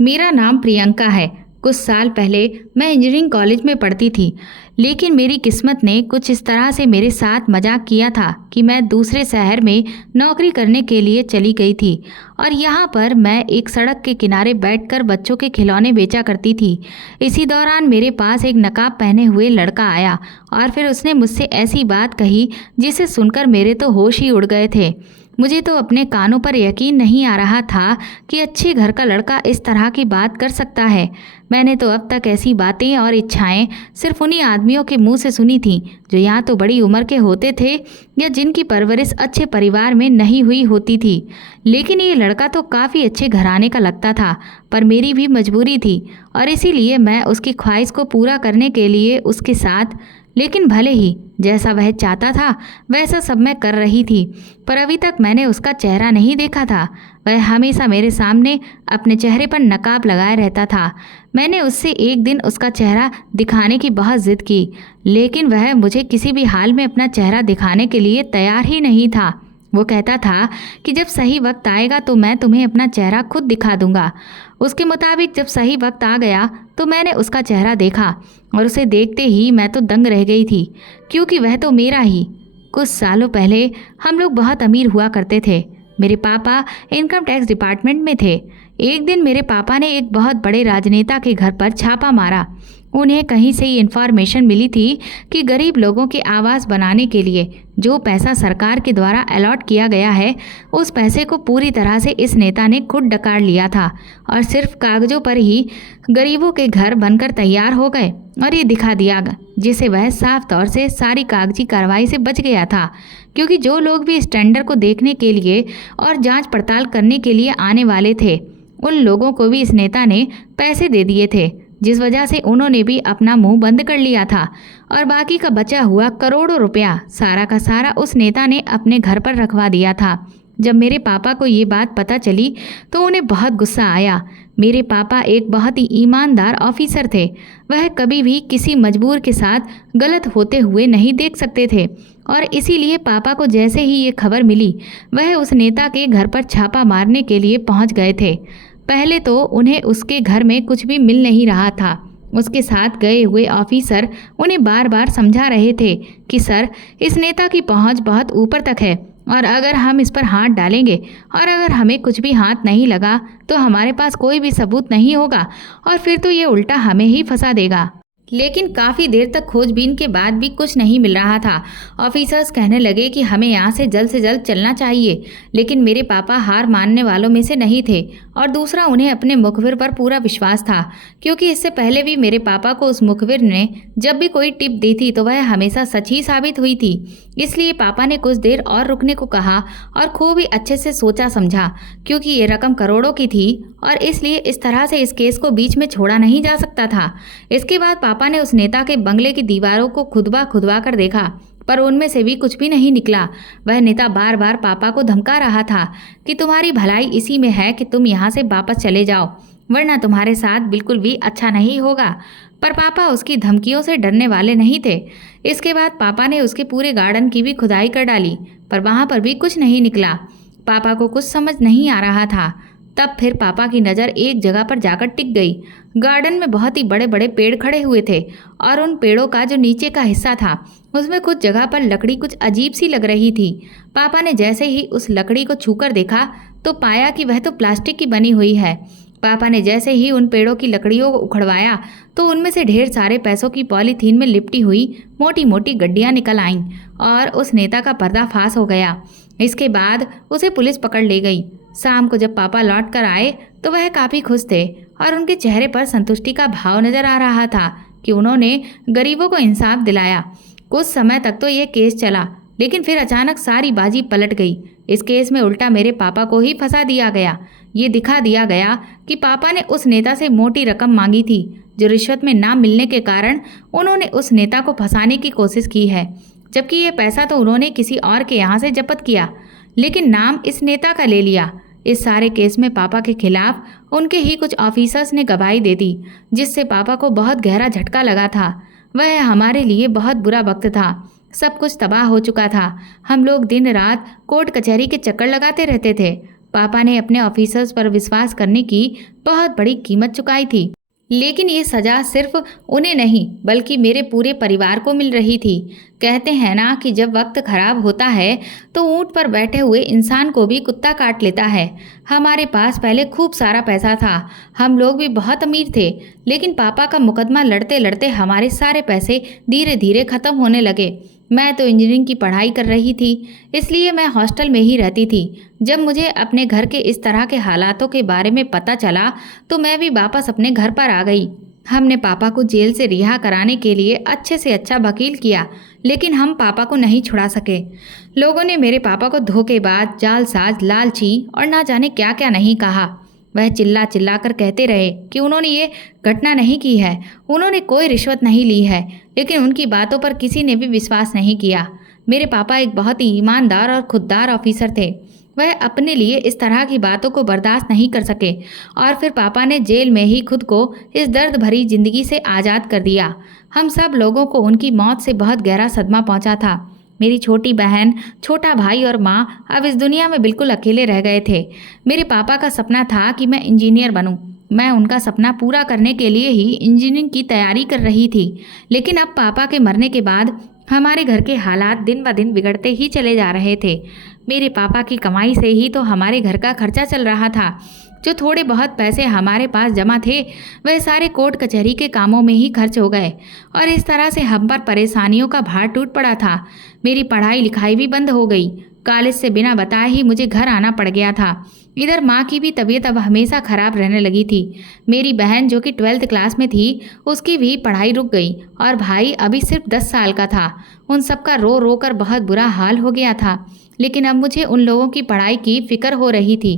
मेरा नाम प्रियंका है। कुछ साल पहले मैं इंजीनियरिंग कॉलेज में पढ़ती थी, लेकिन मेरी किस्मत ने कुछ इस तरह से मेरे साथ मजाक किया था कि मैं दूसरे शहर में नौकरी करने के लिए चली गई थी और यहाँ पर मैं एक सड़क के किनारे बैठकर बच्चों के खिलौने बेचा करती थी। इसी दौरान मेरे पास एक नकाब पहने हुए लड़का आया और फिर उसने मुझसे ऐसी बात कही जिसे सुनकर मेरे तो होश ही उड़ गए थे। मुझे तो अपने कानों पर यकीन नहीं आ रहा था कि अच्छे घर का लड़का इस तरह की बात कर सकता है। मैंने तो अब तक ऐसी बातें और इच्छाएं सिर्फ उन्हीं आदमियों के मुंह से सुनी थी जो या तो बड़ी उम्र के होते थे या जिनकी परवरिश अच्छे परिवार में नहीं हुई होती थी। लेकिन ये लड़का तो काफ़ी अच्छे घराने का लगता था, पर मेरी भी मजबूरी थी और इसीलिए मैं उसकी ख्वाहिश को पूरा करने के लिए उसके साथ, लेकिन भले ही जैसा वह चाहता था वैसा सब मैं कर रही थी। पर अभी तक मैंने उसका चेहरा नहीं देखा था। वह हमेशा मेरे सामने अपने चेहरे पर नकाब लगाए रहता था। मैंने उससे एक दिन उसका चेहरा दिखाने की बहुत जिद की, लेकिन वह मुझे किसी भी हाल में अपना चेहरा दिखाने के लिए तैयार ही नहीं था। वो कहता था कि जब सही वक्त आएगा तो मैं तुम्हें अपना चेहरा खुद दिखा दूंगा। उसके मुताबिक जब सही वक्त आ गया तो मैंने उसका चेहरा देखा और उसे देखते ही मैं तो दंग रह गई थी, क्योंकि वह तो मेरा ही। कुछ सालों पहले हम लोग बहुत अमीर हुआ करते थे। मेरे पापा इनकम टैक्स डिपार्टमेंट में थे। एक दिन मेरे पापा ने एक बहुत बड़े राजनेता के घर पर छापा मारा। उन्हें कहीं से ये इन्फॉर्मेशन मिली थी कि गरीब लोगों के आवास बनाने के लिए जो पैसा सरकार के द्वारा अलॉट किया गया है, उस पैसे को पूरी तरह से इस नेता ने खुद डकार लिया था और सिर्फ कागजों पर ही गरीबों के घर बनकर तैयार हो गए और ये दिखा दिया गया, जिसे वह साफ तौर से सारी कागजी कार्रवाई से बच गया था। क्योंकि जो लोग भी इस टेंडर को देखने के लिए और जांच पड़ताल करने के लिए आने वाले थे, उन लोगों को भी इस नेता ने पैसे दे दिए थे, जिस वजह से उन्होंने भी अपना मुंह बंद कर लिया था और बाकी का बचा हुआ करोड़ों रुपया सारा का सारा उस नेता ने अपने घर पर रखवा दिया था। जब मेरे पापा को ये बात पता चली तो उन्हें बहुत गुस्सा आया। मेरे पापा एक बहुत ही ईमानदार ऑफिसर थे। वह कभी भी किसी मजबूर के साथ गलत होते हुए नहीं देख सकते थे और इसीलिए पापा को जैसे ही ये खबर मिली वह उस नेता के घर पर छापा मारने के लिए पहुंच गए थे। पहले तो उन्हें उसके घर में कुछ भी मिल नहीं रहा था। उसके साथ गए हुए ऑफिसर उन्हें बार बार समझा रहे थे कि सर, इस नेता की पहुंच बहुत ऊपर तक है और अगर हम इस पर हाथ डालेंगे और अगर हमें कुछ भी हाथ नहीं लगा तो हमारे पास कोई भी सबूत नहीं होगा और फिर तो ये उल्टा हमें ही फंसा देगा। लेकिन काफ़ी देर तक खोजबीन के बाद भी कुछ नहीं मिल रहा था। ऑफिसर्स कहने लगे कि हमें यहाँ से जल्द चलना चाहिए, लेकिन मेरे पापा हार मानने वालों में से नहीं थे और दूसरा, उन्हें अपने मुखबिर पर पूरा विश्वास था, क्योंकि इससे पहले भी मेरे पापा को उस मुखबिर ने जब भी कोई टिप दी थी तो वह हमेशा सच ही साबित हुई थी। इसलिए पापा ने कुछ देर और रुकने को कहा और खूब ही अच्छे से सोचा समझा, क्योंकि ये रकम करोड़ों की थी और इसलिए इस तरह से इस केस को बीच में छोड़ा नहीं जा सकता था। इसके बाद पापा ने उस नेता के बंगले की दीवारों को खुदवा कर देखा, पर उनमें से भी कुछ भी नहीं निकला। वह नेता बार बार पापा को धमका रहा था कि तुम्हारी भलाई इसी में है कि तुम यहाँ से वापस चले जाओ, वरना तुम्हारे साथ बिल्कुल भी अच्छा नहीं होगा। पर पापा उसकी धमकियों से डरने वाले नहीं थे। इसके बाद पापा ने उसके पूरे गार्डन की भी खुदाई कर डाली, पर वहाँ पर भी कुछ नहीं निकला। पापा को कुछ समझ नहीं आ रहा था। तब फिर पापा की नज़र एक जगह पर जाकर टिक गई। गार्डन में बहुत ही बड़े बड़े पेड़ खड़े हुए थे और उन पेड़ों का जो नीचे का हिस्सा था उसमें कुछ जगह पर लकड़ी कुछ अजीब सी लग रही थी। पापा ने जैसे ही उस लकड़ी को छूकर देखा तो पाया कि वह तो प्लास्टिक की बनी हुई है। पापा ने जैसे ही उन पेड़ों की लकड़ियों को उखड़वाया तो उनमें से ढेर सारे पैसों की पॉलीथीन में लिपटी हुई मोटी मोटी गड्डियाँ निकल आईं और उस नेता का पर्दाफाश हो गया। इसके बाद उसे पुलिस पकड़ ले गई। शाम को जब पापा लौट कर आए तो वह काफ़ी खुश थे और उनके चेहरे पर संतुष्टि का भाव नजर आ रहा था कि उन्होंने गरीबों को इंसाफ दिलाया। कुछ समय तक तो ये केस चला, लेकिन फिर अचानक सारी बाजी पलट गई। इस केस में उल्टा मेरे पापा को ही फंसा दिया गया। ये दिखा दिया गया कि पापा ने उस नेता से मोटी रकम मांगी थी, जो रिश्वत में ना मिलने के कारण उन्होंने उस नेता को फंसाने की कोशिश की है, जबकि ये पैसा तो उन्होंने किसी और के यहाँ से जब्त किया, लेकिन नाम इस नेता का ले लिया। इस सारे केस में पापा के खिलाफ उनके ही कुछ ऑफिसर्स ने गवाही दे दी, जिससे पापा को बहुत गहरा झटका लगा था। वह हमारे लिए बहुत बुरा वक्त था। सब कुछ तबाह हो चुका था। हम लोग दिन रात कोर्ट कचहरी के चक्कर लगाते रहते थे, पापा ने अपने ऑफिसर्स पर विश्वास करने की बहुत बड़ी कीमत चुकाई थी, लेकिन ये सज़ा सिर्फ उन्हें नहीं बल्कि मेरे पूरे परिवार को मिल रही थी। कहते हैं ना कि जब वक्त खराब होता है तो ऊंट पर बैठे हुए इंसान को भी कुत्ता काट लेता है। हमारे पास पहले खूब सारा पैसा था, हम लोग भी बहुत अमीर थे, लेकिन पापा का मुकदमा लड़ते लड़ते हमारे सारे पैसे धीरे धीरे ख़त्म होने लगे। मैं तो इंजीनियरिंग की पढ़ाई कर रही थी, इसलिए मैं हॉस्टल में ही रहती थी। जब मुझे अपने घर के इस तरह के हालातों के बारे में पता चला तो मैं भी वापस अपने घर पर आ गई। हमने पापा को जेल से रिहा कराने के लिए अच्छे से अच्छा वकील किया, लेकिन हम पापा को नहीं छुड़ा सके। लोगों ने मेरे पापा को धोखेबाज, जालसाज, लालची और ना जाने क्या क्या नहीं कहा। वह चिल्ला चिल्ला कर कहते रहे कि उन्होंने ये घटना नहीं की है, उन्होंने कोई रिश्वत नहीं ली है, लेकिन उनकी बातों पर किसी ने भी विश्वास नहीं किया। मेरे पापा एक बहुत ही ईमानदार और खुददार ऑफिसर थे। वह अपने लिए इस तरह की बातों को बर्दाश्त नहीं कर सके और फिर पापा ने जेल में ही खुद को इस दर्द भरी जिंदगी से आज़ाद कर दिया। हम सब लोगों को उनकी मौत से बहुत गहरा सदमा पहुंचा था। मेरी छोटी बहन, छोटा भाई और माँ अब इस दुनिया में बिल्कुल अकेले रह गए थे। मेरे पापा का सपना था कि मैं इंजीनियर बनूं। मैं उनका सपना पूरा करने के लिए ही इंजीनियरिंग की तैयारी कर रही थी, लेकिन अब पापा के मरने के बाद हमारे घर के हालात दिन ब दिन बिगड़ते ही चले जा रहे थे। मेरे पापा की कमाई से ही तो हमारे घर का खर्चा चल रहा था। जो थोड़े बहुत पैसे हमारे पास जमा थे वह सारे कोर्ट कचहरी के कामों में ही खर्च हो गए और इस तरह से हम पर परेशानियों का भार टूट पड़ा था। मेरी पढ़ाई लिखाई भी बंद हो गई। कॉलेज से बिना बताए ही मुझे घर आना पड़ गया था। इधर माँ की भी तबीयत अब हमेशा ख़राब रहने लगी थी। मेरी बहन जो कि 12th क्लास में थी उसकी भी पढ़ाई रुक गई और भाई अभी सिर्फ 10 साल का था। उन सब का रो रो कर बहुत बुरा हाल हो गया था, लेकिन अब मुझे उन लोगों की पढ़ाई की फ़िक्र हो रही थी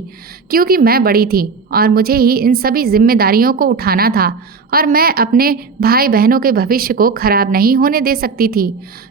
क्योंकि मैं बड़ी थी और मुझे ही इन सभी जिम्मेदारियों को उठाना था और मैं अपने भाई बहनों के भविष्य को खराब नहीं होने दे सकती थी।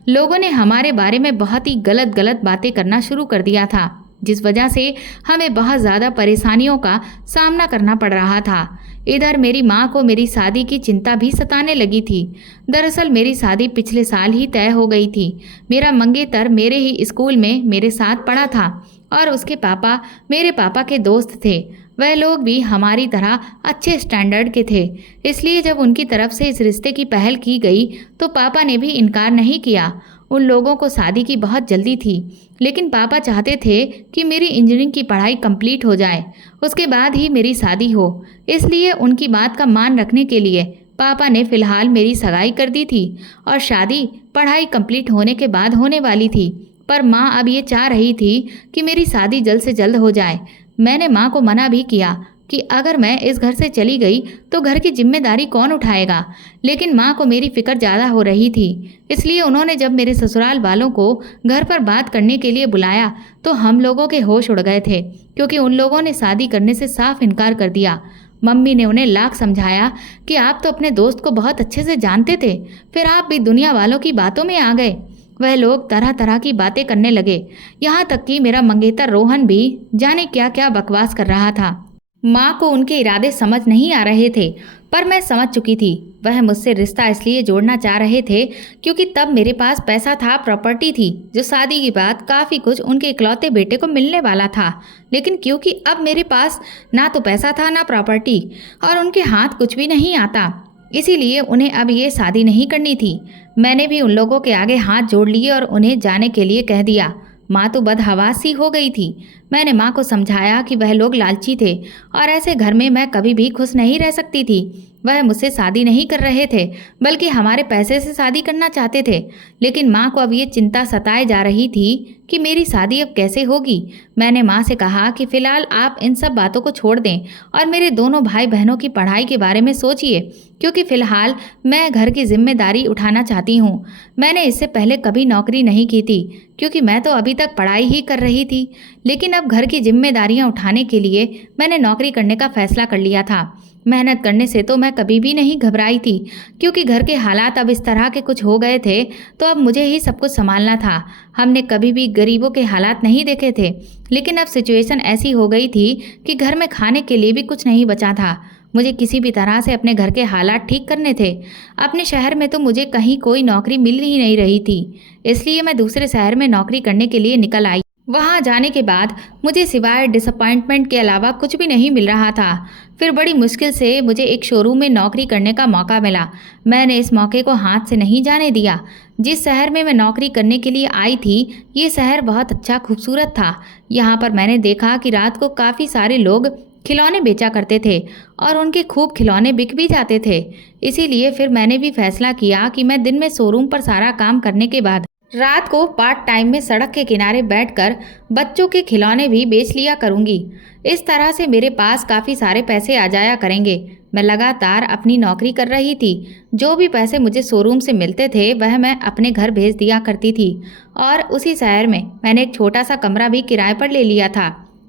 लोगों ने हमारे बारे में बहुत ही गलत गलत बातें करना शुरू कर दिया था, जिस वजह से हमें बहुत ज़्यादा परेशानियों का सामना करना पड़ रहा था। इधर मेरी माँ को मेरी शादी की चिंता भी सताने लगी थी। दरअसल मेरी शादी पिछले साल ही तय हो गई थी। मेरा मंगेतर मेरे ही स्कूल में मेरे साथ पढ़ा था और उसके पापा मेरे पापा के दोस्त थे। वह लोग भी हमारी तरह अच्छे स्टैंडर्ड के थे, इसलिए जब उनकी तरफ से इस रिश्ते की पहल की गई तो पापा ने भी इनकार नहीं किया। उन लोगों को शादी की बहुत जल्दी थी, लेकिन पापा चाहते थे कि मेरी इंजीनियरिंग की पढ़ाई कंप्लीट हो जाए, उसके बाद ही मेरी शादी हो। इसलिए उनकी बात का मान रखने के लिए पापा ने फ़िलहाल मेरी सगाई कर दी थी और शादी पढ़ाई कंप्लीट होने के बाद होने वाली थी। पर माँ अब ये चाह रही थी कि मेरी शादी जल्द से जल्द हो जाए। मैंने माँ को मना भी किया कि अगर मैं इस घर से चली गई तो घर की जिम्मेदारी कौन उठाएगा, लेकिन माँ को मेरी फिक्र ज़्यादा हो रही थी। इसलिए उन्होंने जब मेरे ससुराल वालों को घर पर बात करने के लिए बुलाया तो हम लोगों के होश उड़ गए थे, क्योंकि उन लोगों ने शादी करने से साफ इनकार कर दिया। मम्मी ने उन्हें लाख समझाया कि आप तो अपने दोस्त को बहुत अच्छे से जानते थे, फिर आप भी दुनिया वालों की बातों में आ गए। वह लोग तरह तरह की बातें करने लगे, यहाँ तक कि मेरा मंगेतर रोहन भी जाने क्या क्या बकवास कर रहा था। माँ को उनके इरादे समझ नहीं आ रहे थे, पर मैं समझ चुकी थी। वह मुझसे रिश्ता इसलिए जोड़ना चाह रहे थे क्योंकि तब मेरे पास पैसा था, प्रॉपर्टी थी, जो शादी के बाद काफ़ी कुछ उनके इकलौते बेटे को मिलने वाला था। लेकिन क्योंकि अब मेरे पास ना तो पैसा था ना प्रॉपर्टी और उनके हाथ कुछ भी नहीं आता, इसीलिए उन्हें अब ये शादी नहीं करनी थी। मैंने भी उन लोगों के आगे हाथ जोड़ लिए और उन्हें जाने के लिए कह दिया। माँ तो बदहवास सी हो गई थी। मैंने माँ को समझाया कि वह लोग लालची थे और ऐसे घर में मैं कभी भी खुश नहीं रह सकती थी। वह मुझसे शादी नहीं कर रहे थे, बल्कि हमारे पैसे से शादी करना चाहते थे। लेकिन माँ को अब ये चिंता सताए जा रही थी कि मेरी शादी अब कैसे होगी। मैंने माँ से कहा कि फ़िलहाल आप इन सब बातों को छोड़ दें और मेरे दोनों भाई बहनों की पढ़ाई के बारे में सोचिए, क्योंकि फ़िलहाल मैं घर की जिम्मेदारी उठाना चाहती हूँ। मैंने इससे पहले कभी नौकरी नहीं की थी, क्योंकि मैं तो अभी तक पढ़ाई ही कर रही थी, लेकिन अब घर की जिम्मेदारियां उठाने के लिए मैंने नौकरी करने का फैसला कर लिया था। मेहनत करने से तो मैं कभी भी नहीं घबराई थी, क्योंकि घर के हालात अब इस तरह के कुछ हो गए थे तो अब मुझे ही सब कुछ संभालना था। हमने कभी भी गरीबों के हालात नहीं देखे थे, लेकिन अब सिचुएशन ऐसी हो गई थी कि घर में खाने के लिए भी कुछ नहीं बचा था। मुझे किसी भी तरह से अपने घर के हालात ठीक करने थे। अपने शहर में तो मुझे कहीं कोई नौकरी मिल ही नहीं रही थी, इसलिए मैं दूसरे शहर में नौकरी करने के लिए निकल आई। वहाँ जाने के बाद मुझे सिवाय डिसअपॉइंटमेंट के अलावा कुछ भी नहीं मिल रहा था। फिर बड़ी मुश्किल से मुझे एक शोरूम में नौकरी करने का मौका मिला। मैंने इस मौके को हाथ से नहीं जाने दिया। जिस शहर में मैं नौकरी करने के लिए आई थी, ये शहर बहुत अच्छा खूबसूरत था। यहाँ पर मैंने देखा कि रात को काफ़ी सारे लोग खिलौने बेचा करते थे और उनके खूब खिलौने बिक भी जाते थे। इसीलिए फिर मैंने भी फैसला किया कि मैं दिन में शोरूम पर सारा काम करने के बाद रात को पार्ट टाइम में सड़क के किनारे बैठकर बच्चों के खिलौने भी बेच लिया करूंगी। इस तरह से मेरे पास काफ़ी सारे पैसे आ जाया करेंगे। मैं लगातार अपनी नौकरी कर रही थी। जो भी पैसे मुझे शोरूम से मिलते थे वह मैं अपने घर भेज दिया करती थी और उसी शहर में मैंने एक छोटा सा कमरा भी किराए पर ले लिया था।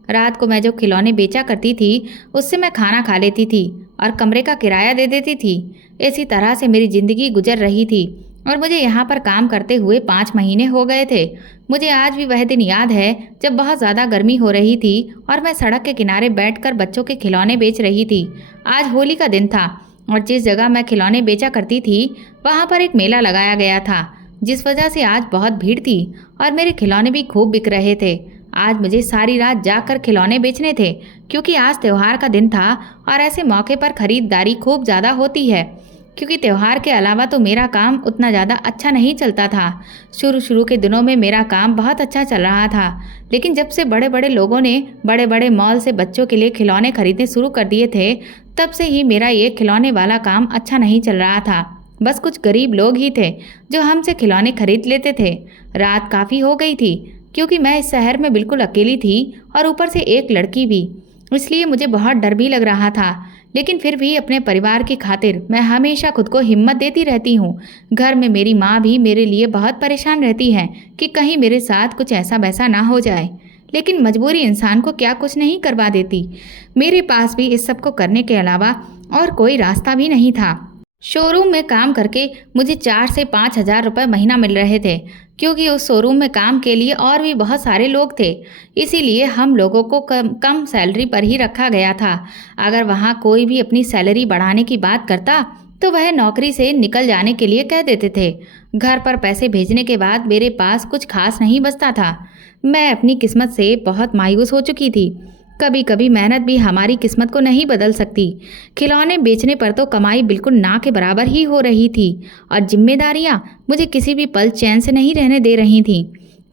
रात को मैं जो खिलौने बेचा करती थी उससे मैं खाना खा लेती थी और कमरे का किराया दे देती थी। इसी तरह से मेरी ज़िंदगी गुजर रही थी और मुझे यहाँ पर काम करते हुए 5 महीने हो गए थे। मुझे आज भी वह दिन याद है जब बहुत ज़्यादा गर्मी हो रही थी और मैं सड़क के किनारे बैठकर बच्चों के खिलौने बेच रही थी। आज होली का दिन था और जिस जगह मैं खिलौने बेचा करती थी वहाँ पर एक मेला लगाया गया था, जिस वजह से आज बहुत भीड़ थी और मेरे खिलौने भी खूब बिक रहे थे। आज मुझे सारी रात जाकर खिलौने बेचने थे क्योंकि आज त्यौहार का दिन था और ऐसे मौके पर खरीदारी खूब ज़्यादा होती है। क्योंकि त्यौहार के अलावा तो मेरा काम उतना ज़्यादा अच्छा नहीं चलता था। शुरू के दिनों में मेरा काम बहुत अच्छा चल रहा था, लेकिन जब से बड़े बड़े लोगों ने बड़े बड़े मॉल से बच्चों के लिए खिलौने खरीदने शुरू कर दिए थे, तब से ही मेरा ये खिलौने वाला काम अच्छा नहीं चल रहा था। बस कुछ गरीब लोग ही थे जो हमसे खिलौने खरीद लेते थे। रात काफ़ी हो गई थी क्योंकि मैं इस शहर में बिल्कुल अकेली थी और ऊपर से एक लड़की भी, इसलिए मुझे बहुत डर भी लग रहा था। लेकिन फिर भी अपने परिवार की खातिर मैं हमेशा खुद को हिम्मत देती रहती हूँ। घर में मेरी माँ भी मेरे लिए बहुत परेशान रहती हैं कि कहीं मेरे साथ कुछ ऐसा वैसा ना हो जाए, लेकिन मजबूरी इंसान को क्या कुछ नहीं करवा देती। मेरे पास भी इस सब को करने के अलावा और कोई रास्ता भी नहीं था। शोरूम में काम करके मुझे 4 से 5 हज़ार रुपये महीना मिल रहे थे क्योंकि उस शोरूम में काम के लिए और भी बहुत सारे लोग थे। इसीलिए हम लोगों को कम सैलरी पर ही रखा गया था। अगर वहाँ कोई भी अपनी सैलरी बढ़ाने की बात करता तो वह नौकरी से निकल जाने के लिए कह देते थे। घर पर पैसे भेजने के बाद मेरे पास कुछ खास नहीं बचता था। मैं अपनी किस्मत से बहुत मायूस हो चुकी थी। कभी कभी मेहनत भी हमारी किस्मत को नहीं बदल सकती। खिलौने बेचने पर तो कमाई बिल्कुल ना के बराबर ही हो रही थी और जिम्मेदारियां मुझे किसी भी पल चैन से नहीं रहने दे रही थीं।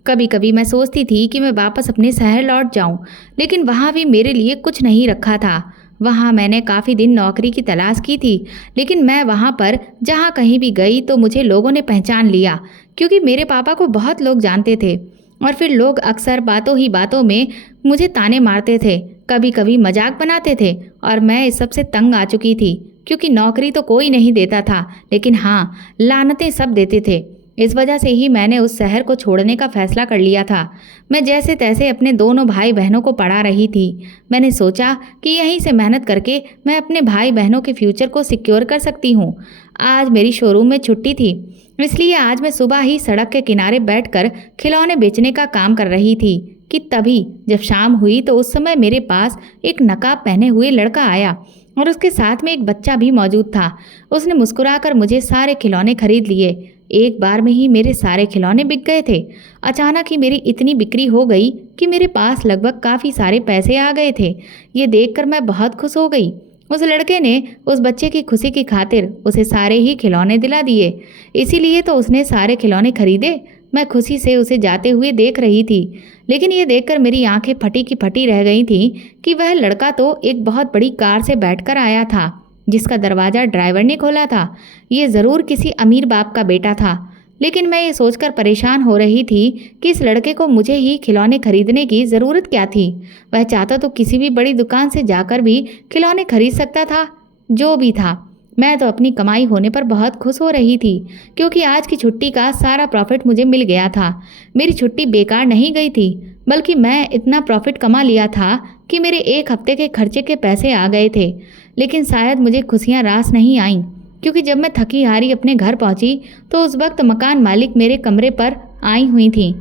कभी कभी मैं सोचती थी कि मैं वापस अपने शहर लौट जाऊं, लेकिन वहाँ भी मेरे लिए कुछ नहीं रखा था। वहाँ मैंने काफ़ी दिन नौकरी की तलाश की थी, लेकिन मैं वहाँ पर जहाँ कहीं भी गई तो मुझे लोगों ने पहचान लिया क्योंकि मेरे पापा को बहुत लोग जानते थे और फिर लोग अक्सर बातों ही बातों में मुझे ताने मारते थे, कभी कभी मजाक बनाते थे और मैं इस सब से तंग आ चुकी थी क्योंकि नौकरी तो कोई नहीं देता था, लेकिन हाँ, लानतें सब देते थे। इस वजह से ही मैंने उस शहर को छोड़ने का फैसला कर लिया था। मैं जैसे तैसे अपने दोनों भाई बहनों को पढ़ा रही थी। मैंने सोचा कि यहीं से मेहनत करके मैं अपने भाई बहनों के फ्यूचर को सिक्योर कर सकती हूँ। आज मेरी शोरूम में छुट्टी थी, इसलिए आज मैं सुबह ही सड़क के किनारे बैठकर खिलौने बेचने का काम कर रही थी कि तभी जब शाम हुई तो उस समय मेरे पास एक नकाब पहने हुए लड़का आया और उसके साथ में एक बच्चा भी मौजूद था। उसने मुस्कुराकर मुझे सारे खिलौने खरीद लिए। एक बार में ही मेरे सारे खिलौने बिक गए थे। अचानक ही मेरी इतनी बिक्री हो गई कि मेरे पास लगभग काफ़ी सारे पैसे आ गए थे। ये देखकर मैं बहुत खुश हो गई। उस लड़के ने उस बच्चे की खुशी की खातिर उसे सारे ही खिलौने दिला दिए, इसीलिए तो उसने सारे खिलौने खरीदे। मैं खुशी से उसे जाते हुए देख रही थी, लेकिन ये देखकर मेरी आंखें फटी की फटी रह गई थीं कि वह लड़का तो एक बहुत बड़ी कार से बैठकर आया था जिसका दरवाज़ा ड्राइवर ने खोला था। ये ज़रूर किसी अमीर बाप का बेटा था। लेकिन मैं ये सोचकर परेशान हो रही थी कि इस लड़के को मुझे ही खिलौने खरीदने की ज़रूरत क्या थी। वह चाहता तो किसी भी बड़ी दुकान से जाकर भी खिलौने खरीद सकता था। जो भी था, मैं तो अपनी कमाई होने पर बहुत खुश हो रही थी क्योंकि आज की छुट्टी का सारा प्रॉफिट मुझे मिल गया था। मेरी छुट्टी बेकार नहीं गई थी, बल्कि मैं इतना प्रॉफिट कमा लिया था कि मेरे 1 हफ्ते के खर्चे के पैसे आ गए थे। लेकिन शायद मुझे खुशियाँ रास नहीं आईं क्योंकि जब मैं थकी हारी अपने घर पहुंची तो उस वक्त मकान मालिक मेरे कमरे पर आई हुई थी।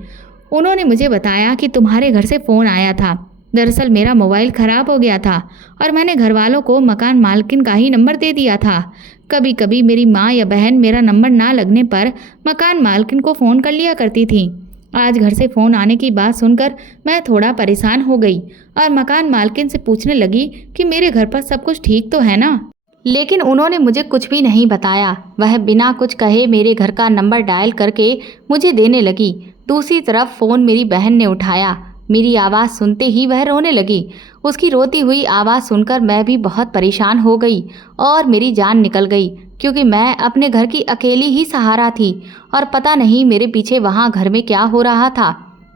उन्होंने मुझे बताया कि तुम्हारे घर से फ़ोन आया था। दरअसल मेरा मोबाइल ख़राब हो गया था और मैंने घर वालों को मकान मालकिन का ही नंबर दे दिया था। कभी कभी मेरी माँ या बहन मेरा नंबर ना लगने पर मकान मालकिन को फ़ोन कर लिया करती थी। आज घर से फ़ोन आने की बात सुनकर मैं थोड़ा परेशान हो गई और मकान मालकिन से पूछने लगी कि मेरे घर पर सब कुछ ठीक तो है ना। लेकिन उन्होंने मुझे कुछ भी नहीं बताया। वह बिना कुछ कहे मेरे घर का नंबर डायल करके मुझे देने लगी। दूसरी तरफ फ़ोन मेरी बहन ने उठाया। मेरी आवाज़ सुनते ही वह रोने लगी। उसकी रोती हुई आवाज़ सुनकर मैं भी बहुत परेशान हो गई और मेरी जान निकल गई, क्योंकि मैं अपने घर की अकेली ही सहारा थी और पता नहीं मेरे पीछे वहाँ घर में क्या हो रहा था।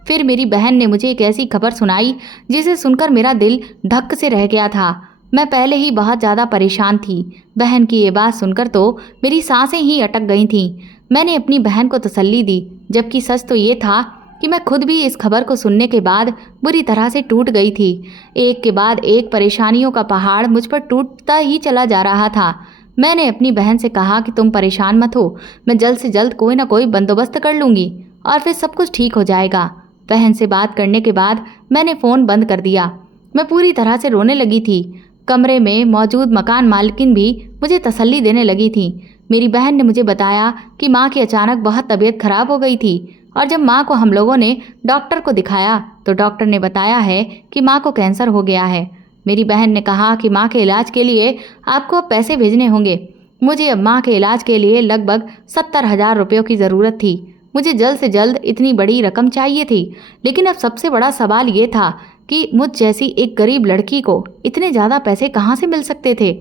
फिर मेरी बहन ने मुझे एक ऐसी खबर सुनाई जिसे सुनकर मेरा दिल धक से रह गया था। मैं पहले ही बहुत ज़्यादा परेशान थी। बहन की ये बात सुनकर तो मेरी सांसें ही अटक गई थीं। मैंने अपनी बहन को तसल्ली दी, जबकि सच तो ये था कि मैं खुद भी इस खबर को सुनने के बाद बुरी तरह से टूट गई थी। एक के बाद एक परेशानियों का पहाड़ मुझ पर टूटता ही चला जा रहा था। मैंने अपनी बहन से कहा कि तुम परेशान मत हो, मैं जल्द से जल्द कोई ना कोई बंदोबस्त कर लूँगी और फिर सब कुछ ठीक हो जाएगा। बहन से बात करने के बाद मैंने फ़ोन बंद कर दिया। मैं पूरी तरह से रोने लगी थी। कमरे में मौजूद मकान मालकिन भी मुझे तसल्ली देने लगी थी। मेरी बहन ने मुझे बताया कि माँ की अचानक बहुत तबीयत खराब हो गई थी और जब माँ को हम लोगों ने डॉक्टर को दिखाया तो डॉक्टर ने बताया है कि माँ को कैंसर हो गया है। मेरी बहन ने कहा कि माँ के इलाज के लिए आपको अब पैसे भेजने होंगे। मुझे अब माँ के इलाज के लिए लगभग 70,000 रुपयों की ज़रूरत थी। मुझे जल्द से जल्द इतनी बड़ी रकम चाहिए थी, लेकिन अब सबसे बड़ा सवाल ये था कि मुझ जैसी एक गरीब लड़की को इतने ज़्यादा पैसे कहाँ से मिल सकते थे।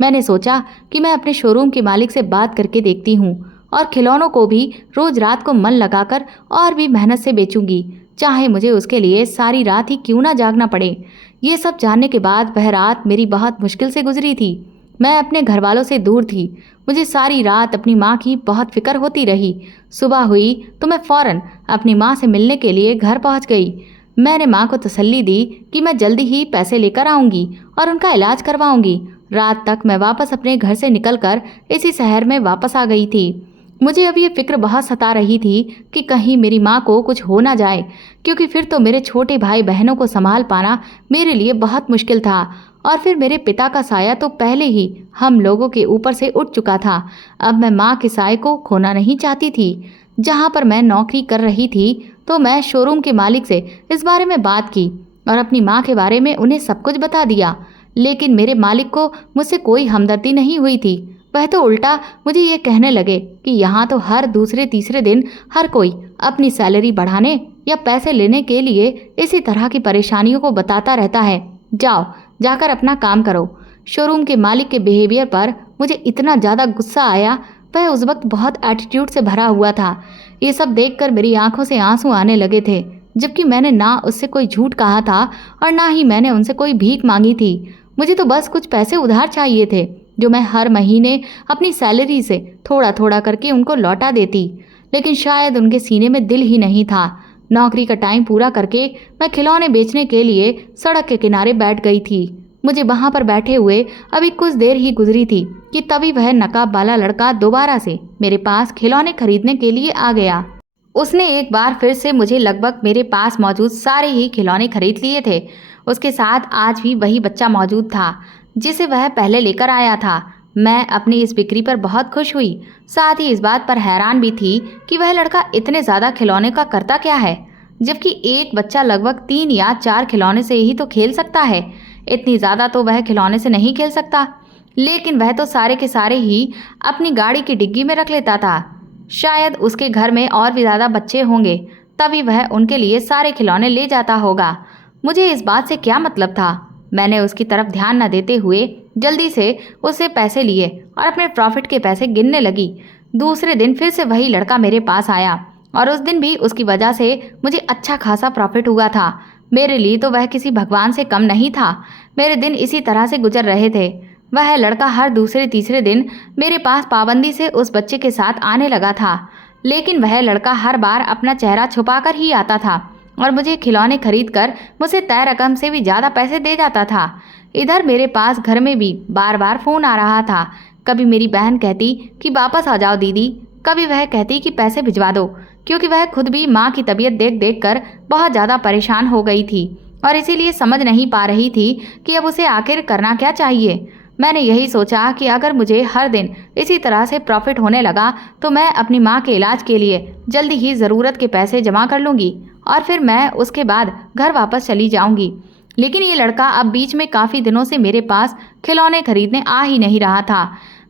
मैंने सोचा कि मैं अपने शोरूम के मालिक से बात करके देखती हूँ और खिलौनों को भी रोज़ रात को मन लगाकर और भी मेहनत से बेचूंगी, चाहे मुझे उसके लिए सारी रात ही क्यों ना जागना पड़े। ये सब जानने के बाद वह रात मेरी बहुत मुश्किल से गुजरी थी। मैं अपने घर वालों से दूर थी। मुझे सारी रात अपनी माँ की बहुत फिक्र होती रही। सुबह हुई तो मैं फ़ौरन अपनी माँ से मिलने के लिए घर पहुँच गई। मैंने माँ को तसल्ली दी कि मैं जल्दी ही पैसे लेकर आऊँगी और उनका इलाज करवाऊँगी। रात तक मैं वापस अपने घर से निकलकर इसी शहर में वापस आ गई थी। मुझे अब ये फिक्र बहुत सता रही थी कि कहीं मेरी माँ को कुछ हो ना जाए, क्योंकि फिर तो मेरे छोटे भाई बहनों को संभाल पाना मेरे लिए बहुत मुश्किल था और फिर मेरे पिता का साया तो पहले ही हम लोगों के ऊपर से उठ चुका था। अब मैं माँ के साये को खोना नहीं चाहती थी। जहाँ पर मैं नौकरी कर रही थी तो मैं शोरूम के मालिक से इस बारे में बात की और अपनी माँ के बारे में उन्हें सब कुछ बता दिया, लेकिन मेरे मालिक को मुझसे कोई हमदर्दी नहीं हुई थी। वह तो उल्टा मुझे ये कहने लगे कि यहाँ तो हर दूसरे तीसरे दिन हर कोई अपनी सैलरी बढ़ाने या पैसे लेने के लिए इसी तरह की परेशानियों को बताता रहता है। जाओ, जाकर अपना काम करो। शोरूम के मालिक के बिहेवियर पर मुझे इतना ज़्यादा गुस्सा आया। वह उस वक्त बहुत एटीट्यूड से भरा हुआ था। ये सब देखकर मेरी आंखों से आंसू आने लगे थे, जबकि मैंने ना उससे कोई झूठ कहा था और ना ही मैंने उनसे कोई भीख मांगी थी। मुझे तो बस कुछ पैसे उधार चाहिए थे, जो मैं हर महीने अपनी सैलरी से थोड़ा थोड़ा करके उनको लौटा देती। लेकिन शायद उनके सीने में दिल ही नहीं था। नौकरी का टाइम पूरा करके मैं खिलौने बेचने के लिए सड़क के किनारे बैठ गई थी। मुझे वहाँ पर बैठे हुए अभी कुछ देर ही गुजरी थी कि तभी वह नकाब वाला लड़का दोबारा से मेरे पास खिलौने खरीदने के लिए आ गया। उसने एक बार फिर से मुझे लगभग मेरे पास मौजूद सारे ही खिलौने खरीद लिए थे। उसके साथ आज भी वही बच्चा मौजूद था जिसे वह पहले लेकर आया था। मैं अपनी इस बिक्री पर बहुत खुश हुई, साथ ही इस बात पर हैरान भी थी कि वह लड़का इतने ज़्यादा खिलौने का करता क्या है, जबकि एक बच्चा लगभग 3 या 4 खिलौने से ही तो खेल सकता है। इतनी ज़्यादा तो वह खिलौने से नहीं खेल सकता, लेकिन वह तो सारे के सारे ही अपनी गाड़ी की डिग्गी में रख लेता था। शायद उसके घर में और भी ज़्यादा बच्चे होंगे, तभी वह उनके लिए सारे खिलौने ले जाता होगा। मुझे इस बात से क्या मतलब था। मैंने उसकी तरफ ध्यान न देते हुए जल्दी से उससे पैसे लिए और अपने प्रॉफिट के पैसे गिनने लगी। दूसरे दिन फिर से वही लड़का मेरे पास आया और उस दिन भी उसकी वजह से मुझे अच्छा खासा प्रॉफिट हुआ था। मेरे लिए तो वह किसी भगवान से कम नहीं था। मेरे दिन इसी तरह से गुजर रहे थे। वह लड़का हर दूसरे तीसरे दिन मेरे पास पाबंदी से उस बच्चे के साथ आने लगा था, लेकिन वह लड़का हर बार अपना चेहरा छुपाकर ही आता था और मुझे खिलौने खरीद कर मुझसे तय रकम से भी ज़्यादा पैसे दे जाता था। इधर मेरे पास घर में भी बार बार फ़ोन आ रहा था। कभी मेरी बहन कहती कि वापस आ जाओ दीदी, कभी वह कहती कि पैसे भिजवा दो, क्योंकि वह खुद भी माँ की तबीयत देख देख कर बहुत ज़्यादा परेशान हो गई थी और इसीलिए समझ नहीं पा रही थी कि अब उसे आखिर करना क्या चाहिए। मैंने यही सोचा कि अगर मुझे हर दिन इसी तरह से प्रॉफिट होने लगा तो मैं अपनी माँ के इलाज के लिए जल्दी ही ज़रूरत के पैसे जमा कर लूँगी और फिर मैं उसके बाद घर वापस चली जाऊँगी। लेकिन ये लड़का अब बीच में काफ़ी दिनों से मेरे पास खिलौने खरीदने आ ही नहीं रहा था।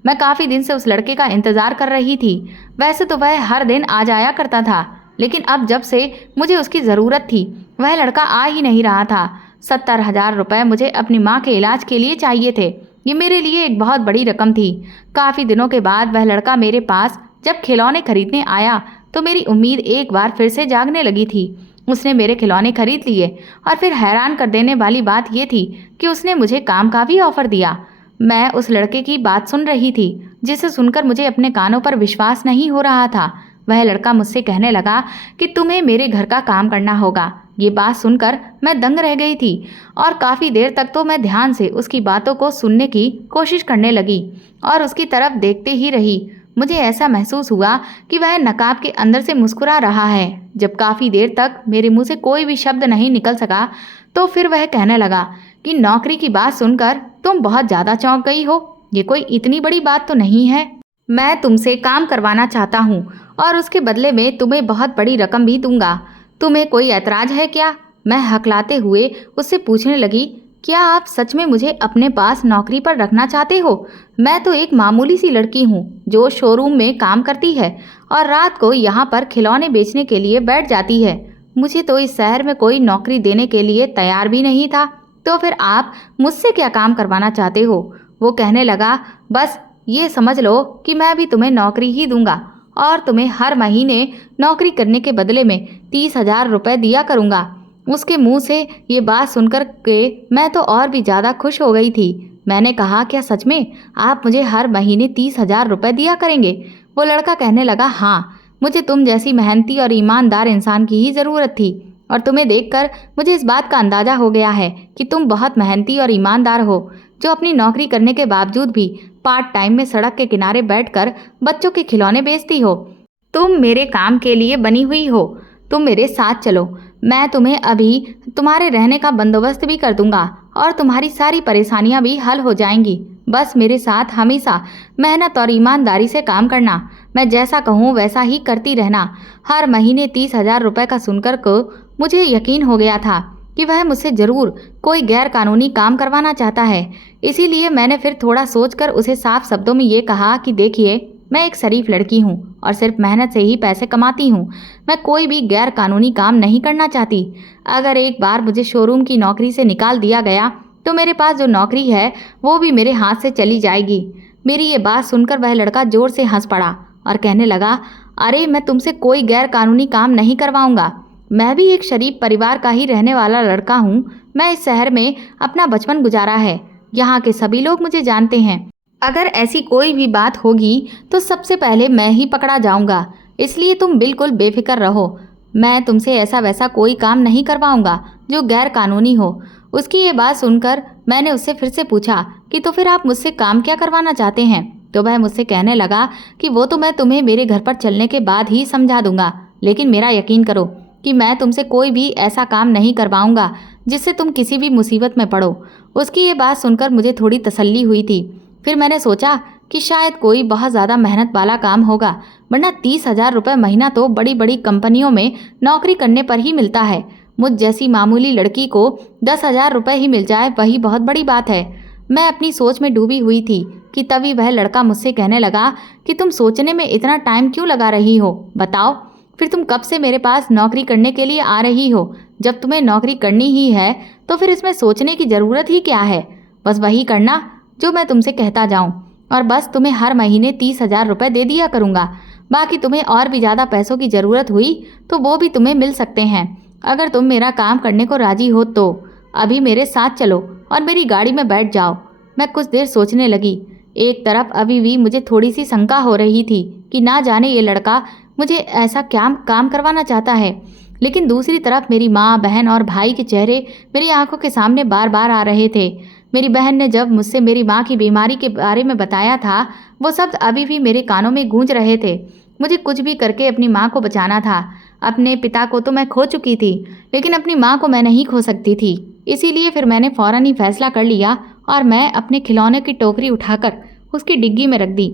मैं काफ़ी दिन से उस लड़के का इंतज़ार कर रही थी। वैसे तो वह हर दिन आ जाया करता था, लेकिन अब जब से मुझे उसकी ज़रूरत थी वह लड़का आ ही नहीं रहा था। 70,000 रुपये मुझे अपनी माँ के इलाज के लिए चाहिए थे। ये मेरे लिए एक बहुत बड़ी रकम थी। काफ़ी दिनों के बाद वह लड़का मेरे पास जब खिलौने खरीदने आया तो मेरी उम्मीद एक बार फिर से जागने लगी थी। उसने मेरे खिलौने खरीद लिए और फिर हैरान कर देने वाली बात यह थी कि उसने मुझे काम का भी ऑफ़र दिया। मैं उस लड़के की बात सुन रही थी जिसे सुनकर मुझे अपने कानों पर विश्वास नहीं हो रहा था। वह लड़का मुझसे कहने लगा कि तुम्हें मेरे घर का काम करना होगा। ये बात सुनकर मैं दंग रह गई थी और काफ़ी देर तक तो मैं ध्यान से उसकी बातों को सुनने की कोशिश करने लगी और उसकी तरफ देखते ही रही। मुझे ऐसा महसूस हुआ कि वह नकाब के अंदर से मुस्कुरा रहा है। जब काफ़ी देर तक मेरे मुंह से कोई भी शब्द नहीं निकल सका तो फिर वह कहने लगा कि नौकरी की बात सुनकर तुम बहुत ज़्यादा चौंक गई हो। ये कोई इतनी बड़ी बात तो नहीं है। मैं तुमसे काम करवाना चाहता हूँ और उसके बदले में तुम्हें बहुत बड़ी रकम भी दूंगा। तुम्हें कोई ऐतराज़ है क्या? मैं हकलाते हुए उससे पूछने लगी, क्या आप सच में मुझे अपने पास नौकरी पर रखना चाहते हो? मैं तो एक मामूली सी लड़की हूँ जो शोरूम में काम करती है और रात को यहाँ पर खिलौने बेचने के लिए बैठ जाती है। मुझे तो इस शहर में कोई नौकरी देने के लिए तैयार भी नहीं था, तो फिर आप मुझसे क्या काम करवाना चाहते हो? वो कहने लगा, बस ये समझ लो कि मैं भी तुम्हें नौकरी ही दूंगा और तुम्हें हर महीने नौकरी करने के बदले में 30,000 रुपये दिया करूँगा। उसके मुंह से ये बात सुनकर के मैं तो और भी ज़्यादा खुश हो गई थी। मैंने कहा, क्या सच में आप मुझे हर महीने 30,000 रुपये दिया करेंगे? वो लड़का कहने लगा, हाँ, मुझे तुम जैसी मेहनती और ईमानदार इंसान की ही ज़रूरत थी और तुम्हें देखकर मुझे इस बात का अंदाज़ा हो गया है कि तुम बहुत मेहनती और ईमानदार हो, जो अपनी नौकरी करने के बावजूद भी पार्ट टाइम में सड़क के किनारे बैठकर बच्चों के खिलौने बेचती हो। तुम मेरे काम के लिए बनी हुई हो। तुम मेरे साथ चलो, मैं तुम्हें अभी तुम्हारे रहने का बंदोबस्त भी कर दूंगा और तुम्हारी सारी परेशानियां भी हल हो जाएंगी। बस मेरे साथ हमेशा मेहनत और ईमानदारी से काम करना। मैं जैसा कहूँ वैसा ही करती रहना। हर महीने 30,000 रुपये का सुनकर को मुझे यकीन हो गया था कि वह मुझसे ज़रूर कोई गैर कानूनी काम करवाना चाहता है। इसीलिए मैंने फिर थोड़ा सोचकर उसे साफ शब्दों में ये कहा कि देखिए, मैं एक शरीफ लड़की हूँ और सिर्फ मेहनत से ही पैसे कमाती हूँ। मैं कोई भी गैर कानूनी काम नहीं करना चाहती। अगर एक बार मुझे शोरूम की नौकरी से निकाल दिया गया तो मेरे पास जो नौकरी है वो भी मेरे हाथ से चली जाएगी। मेरी ये बात सुनकर वह लड़का ज़ोर से हंस पड़ा और कहने लगा, अरे मैं तुमसे कोई गैर कानूनी काम नहीं करवाऊँगा। मैं भी एक शरीफ परिवार का ही रहने वाला लड़का हूँ। मैं इस शहर में अपना बचपन गुजारा है। यहाँ के सभी लोग मुझे जानते हैं। अगर ऐसी कोई भी बात होगी तो सबसे पहले मैं ही पकड़ा जाऊंगा। इसलिए तुम बिल्कुल बेफिक्र रहो। मैं तुमसे ऐसा वैसा कोई काम नहीं करवाऊंगा जो गैर कानूनी हो। उसकी ये बात सुनकर मैंने उससे फिर से पूछा कि तो फिर आप मुझसे काम क्या करवाना चाहते हैं? तो वह मुझसे कहने लगा कि वो तो मैं तुम्हें मेरे घर पर चलने के बाद ही समझा दूंगा, लेकिन मेरा यकीन करो कि मैं तुमसे कोई भी ऐसा काम नहीं करवाऊंगा जिससे तुम किसी भी मुसीबत में पड़ो। उसकी ये बात सुनकर मुझे थोड़ी तसल्ली हुई थी। फिर मैंने सोचा कि शायद कोई बहुत ज़्यादा मेहनत वाला काम होगा, वरना 30,000 रुपये महीना तो बड़ी बड़ी कंपनियों में नौकरी करने पर ही मिलता है। मुझ जैसी मामूली लड़की को 10,000 रुपये ही मिल जाए वही बहुत बड़ी बात है। मैं अपनी सोच में डूबी हुई थी कि तभी वह लड़का मुझसे कहने लगा कि तुम सोचने में इतना टाइम क्यों लगा रही हो? बताओ, फिर तुम कब से मेरे पास नौकरी करने के लिए आ रही हो? जब तुम्हें नौकरी करनी ही है तो फिर इसमें सोचने की ज़रूरत ही क्या है? बस वही करना जो मैं तुमसे कहता जाऊं और बस तुम्हें हर महीने 30,000 रुपये दे दिया करूँगा। बाकी तुम्हें और भी ज़्यादा पैसों की ज़रूरत हुई तो वो भी तुम्हें मिल सकते हैं। अगर तुम मेरा काम करने को राजी हो तो अभी मेरे साथ चलो और मेरी गाड़ी में बैठ जाओ। मैं कुछ देर सोचने लगी। एक तरफ अभी भी मुझे थोड़ी सी शंका हो रही थी कि ना जाने ये लड़का मुझे ऐसा क्या काम करवाना चाहता है, लेकिन दूसरी तरफ मेरी माँ, बहन और भाई के चेहरे मेरी आंखों के सामने बार बार आ रहे थे। मेरी बहन ने जब मुझसे मेरी माँ की बीमारी के बारे में बताया था, वो शब्द अभी भी मेरे कानों में गूंज रहे थे। मुझे कुछ भी करके अपनी माँ को बचाना था। अपने पिता को तो मैं खो चुकी थी, लेकिन अपनी माँ को मैं नहीं खो सकती थी। इसीलिए फिर मैंने फ़ौरन ही फैसला कर लिया और मैं अपने खिलौने की टोकरी उठाकर उसकी डिग्गी में रख दी।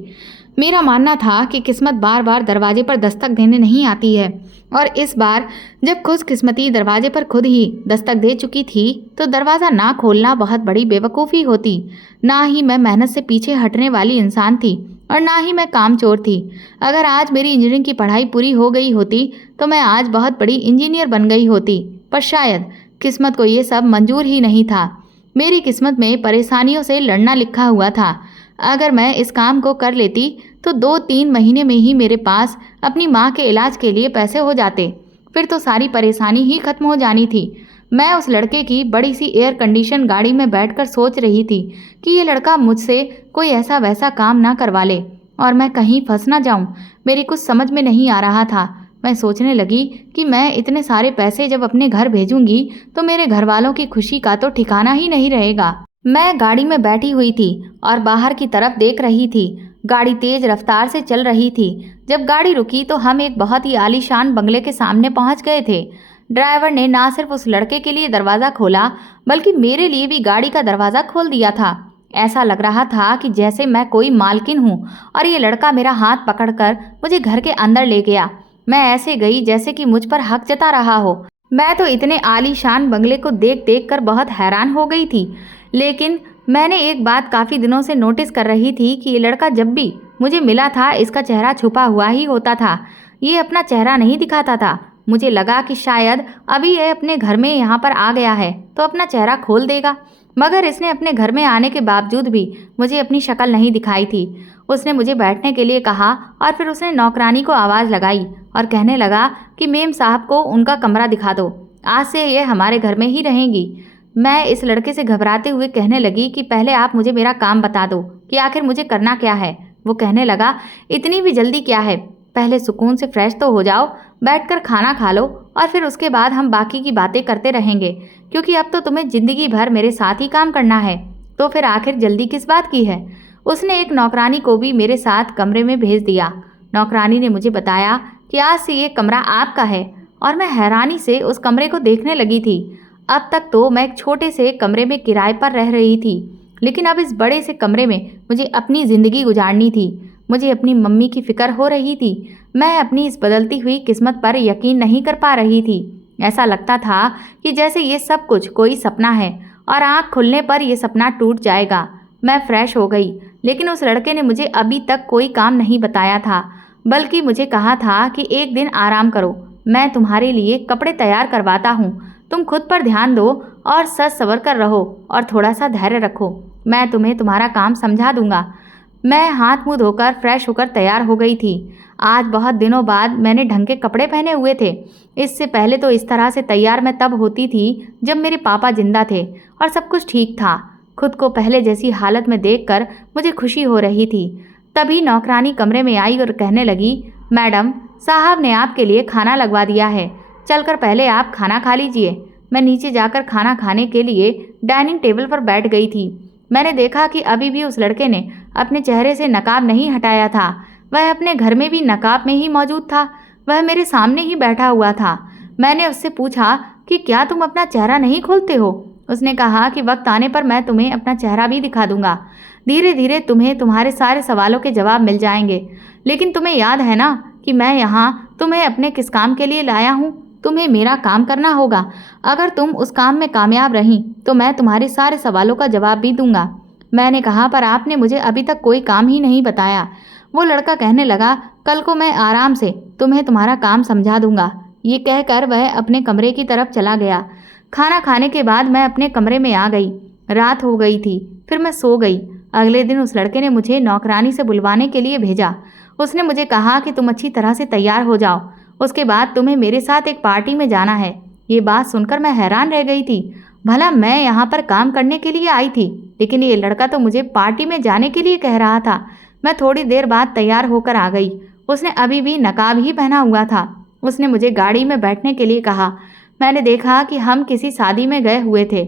मेरा मानना था कि किस्मत बार बार दरवाजे पर दस्तक देने नहीं आती है, और इस बार जब खुशकिस्मती दरवाजे पर खुद ही दस्तक दे चुकी थी तो दरवाज़ा ना खोलना बहुत बड़ी बेवकूफ़ी होती। ना ही मैं मेहनत से पीछे हटने वाली इंसान थी और ना ही मैं कामचोर थी। अगर आज मेरी इंजीनियरिंग की पढ़ाई पूरी हो गई होती तो मैं आज बहुत बड़ी इंजीनियर बन गई होती, पर शायद किस्मत को ये सब मंजूर ही नहीं था। मेरी किस्मत में परेशानियों से लड़ना लिखा हुआ था। अगर मैं इस काम को कर लेती तो 2-3 महीने में ही मेरे पास अपनी माँ के इलाज के लिए पैसे हो जाते, फिर तो सारी परेशानी ही खत्म हो जानी थी। मैं उस लड़के की बड़ी सी एयर कंडीशन गाड़ी में बैठकर सोच रही थी कि ये लड़का मुझसे कोई ऐसा वैसा काम ना करवा ले और मैं कहीं फंस ना जाऊं। मेरी कुछ समझ में नहीं आ रहा था। मैं सोचने लगी कि मैं इतने सारे पैसे जब अपने घर भेजूंगी तो मेरे घर वालों की खुशी का तो ठिकाना ही नहीं रहेगा। मैं गाड़ी में बैठी हुई थी और बाहर की तरफ देख रही थी। गाड़ी तेज रफ्तार से चल रही थी। जब गाड़ी रुकी तो हम एक बहुत ही आलीशान बंगले के सामने पहुंच गए थे। ड्राइवर ने ना सिर्फ उस लड़के के लिए दरवाज़ा खोला बल्कि मेरे लिए भी गाड़ी का दरवाज़ा खोल दिया था। ऐसा लग रहा था कि जैसे मैं कोई मालकिन हूँ और ये लड़का मेरा हाथ पकड़कर मुझे घर के अंदर ले गया। मैं ऐसे गई जैसे कि मुझ पर हक जता रहा हो। मैं तो इतने आलीशान बंगले को देख देख कर बहुत हैरान हो गई थी, लेकिन मैंने एक बात काफ़ी दिनों से नोटिस कर रही थी कि ये लड़का जब भी मुझे मिला था इसका चेहरा छुपा हुआ ही होता था। ये अपना चेहरा नहीं दिखाता था। मुझे लगा कि शायद अभी ये अपने घर में यहाँ पर आ गया है तो अपना चेहरा खोल देगा, मगर इसने अपने घर में आने के बावजूद भी मुझे अपनी शक्ल नहीं दिखाई थी। उसने मुझे बैठने के लिए कहा और फिर उसने नौकरानी को आवाज़ लगाई और कहने लगा कि मेम साहब को उनका कमरा दिखा दो, आज से ये हमारे घर में ही रहेंगी। मैं इस लड़के से घबराते हुए कहने लगी कि पहले आप मुझे मेरा काम बता दो कि आखिर मुझे करना क्या है। वो कहने लगा, इतनी भी जल्दी क्या है, पहले सुकून से फ्रेश तो हो जाओ, बैठकर खाना खा लो और फिर उसके बाद हम बाकी की बातें करते रहेंगे, क्योंकि अब तो तुम्हें ज़िंदगी भर मेरे साथ ही काम करना है, तो फिर आखिर जल्दी किस बात की है। उसने एक नौकरानी को भी मेरे साथ कमरे में भेज दिया। नौकरानी ने मुझे बताया कि आज से ये कमरा आपका है, और मैं हैरानी से उस कमरे को देखने लगी थी। अब तक तो मैं एक छोटे से कमरे में किराए पर रह रही थी, लेकिन अब इस बड़े से कमरे में मुझे अपनी ज़िंदगी गुजारनी थी। मुझे अपनी मम्मी की फ़िक्र हो रही थी। मैं अपनी इस बदलती हुई किस्मत पर यकीन नहीं कर पा रही थी। ऐसा लगता था कि जैसे ये सब कुछ कोई सपना है और आँख खुलने पर यह सपना टूट जाएगा। मैं फ्रेश हो गई, लेकिन उस लड़के ने मुझे अभी तक कोई काम नहीं बताया था, बल्कि मुझे कहा था कि एक दिन आराम करो, मैं तुम्हारे लिए कपड़े तैयार करवाता हूँ, तुम खुद पर ध्यान दो और सच सवर कर रहो और थोड़ा सा धैर्य रखो, मैं तुम्हें तुम्हारा काम समझा दूंगा। मैं हाथ मुंह धोकर फ्रेश होकर तैयार हो गई थी। आज बहुत दिनों बाद मैंने ढंग के कपड़े पहने हुए थे। इससे पहले तो इस तरह से तैयार मैं तब होती थी जब मेरे पापा जिंदा थे और सब कुछ ठीक था। खुद को पहले जैसी हालत में देखकर मुझे खुशी हो रही थी। तभी नौकरानी कमरे में आई और कहने लगी, मैडम साहब ने आपके लिए खाना लगवा दिया है, चलकर पहले आप खाना खा लीजिए। मैं नीचे जाकर खाना खाने के लिए डाइनिंग टेबल पर बैठ गई थी। मैंने देखा कि अभी भी उस लड़के ने अपने चेहरे से नकाब नहीं हटाया था। वह अपने घर में भी नकाब में ही मौजूद था। वह मेरे सामने ही बैठा हुआ था। मैंने उससे पूछा कि क्या तुम अपना चेहरा नहीं खोलते हो। उसने कहा कि वक्त आने पर मैं तुम्हें अपना चेहरा भी दिखा दूंगा। धीरे धीरे तुम्हें तुम्हारे सारे सवालों के जवाब मिल जाएंगे। लेकिन तुम्हें याद है ना कि मैं यहाँ तुम्हें अपने किस काम के लिए लाया हूँ। तुम्हें मेरा काम करना होगा। अगर तुम उस काम में कामयाब रही तो मैं तुम्हारे सारे सवालों का जवाब भी दूंगा। मैंने कहा, पर आपने मुझे अभी तक कोई काम ही नहीं बताया। वो लड़का कहने लगा, कल को मैं आराम से तुम्हें तुम्हारा काम समझा दूंगा। ये कहकर वह अपने कमरे की तरफ चला गया। खाना खाने के बाद मैं अपने कमरे में आ गई। रात हो गई थी, फिर मैं सो गई। अगले दिन उस लड़के ने मुझे नौकरानी से बुलवाने के लिए भेजा। उसने मुझे कहा कि तुम अच्छी तरह से तैयार हो जाओ, उसके बाद तुम्हें मेरे साथ एक पार्टी में जाना है। ये बात सुनकर मैं हैरान रह गई थी। भला मैं यहाँ पर काम करने के लिए आई थी, लेकिन ये लड़का तो मुझे पार्टी में जाने के लिए कह रहा था। मैं थोड़ी देर बाद तैयार होकर आ गई। उसने अभी भी नकाब ही पहना हुआ था। उसने मुझे गाड़ी में बैठने के लिए कहा। मैंने देखा कि हम किसी शादी में गए हुए थे।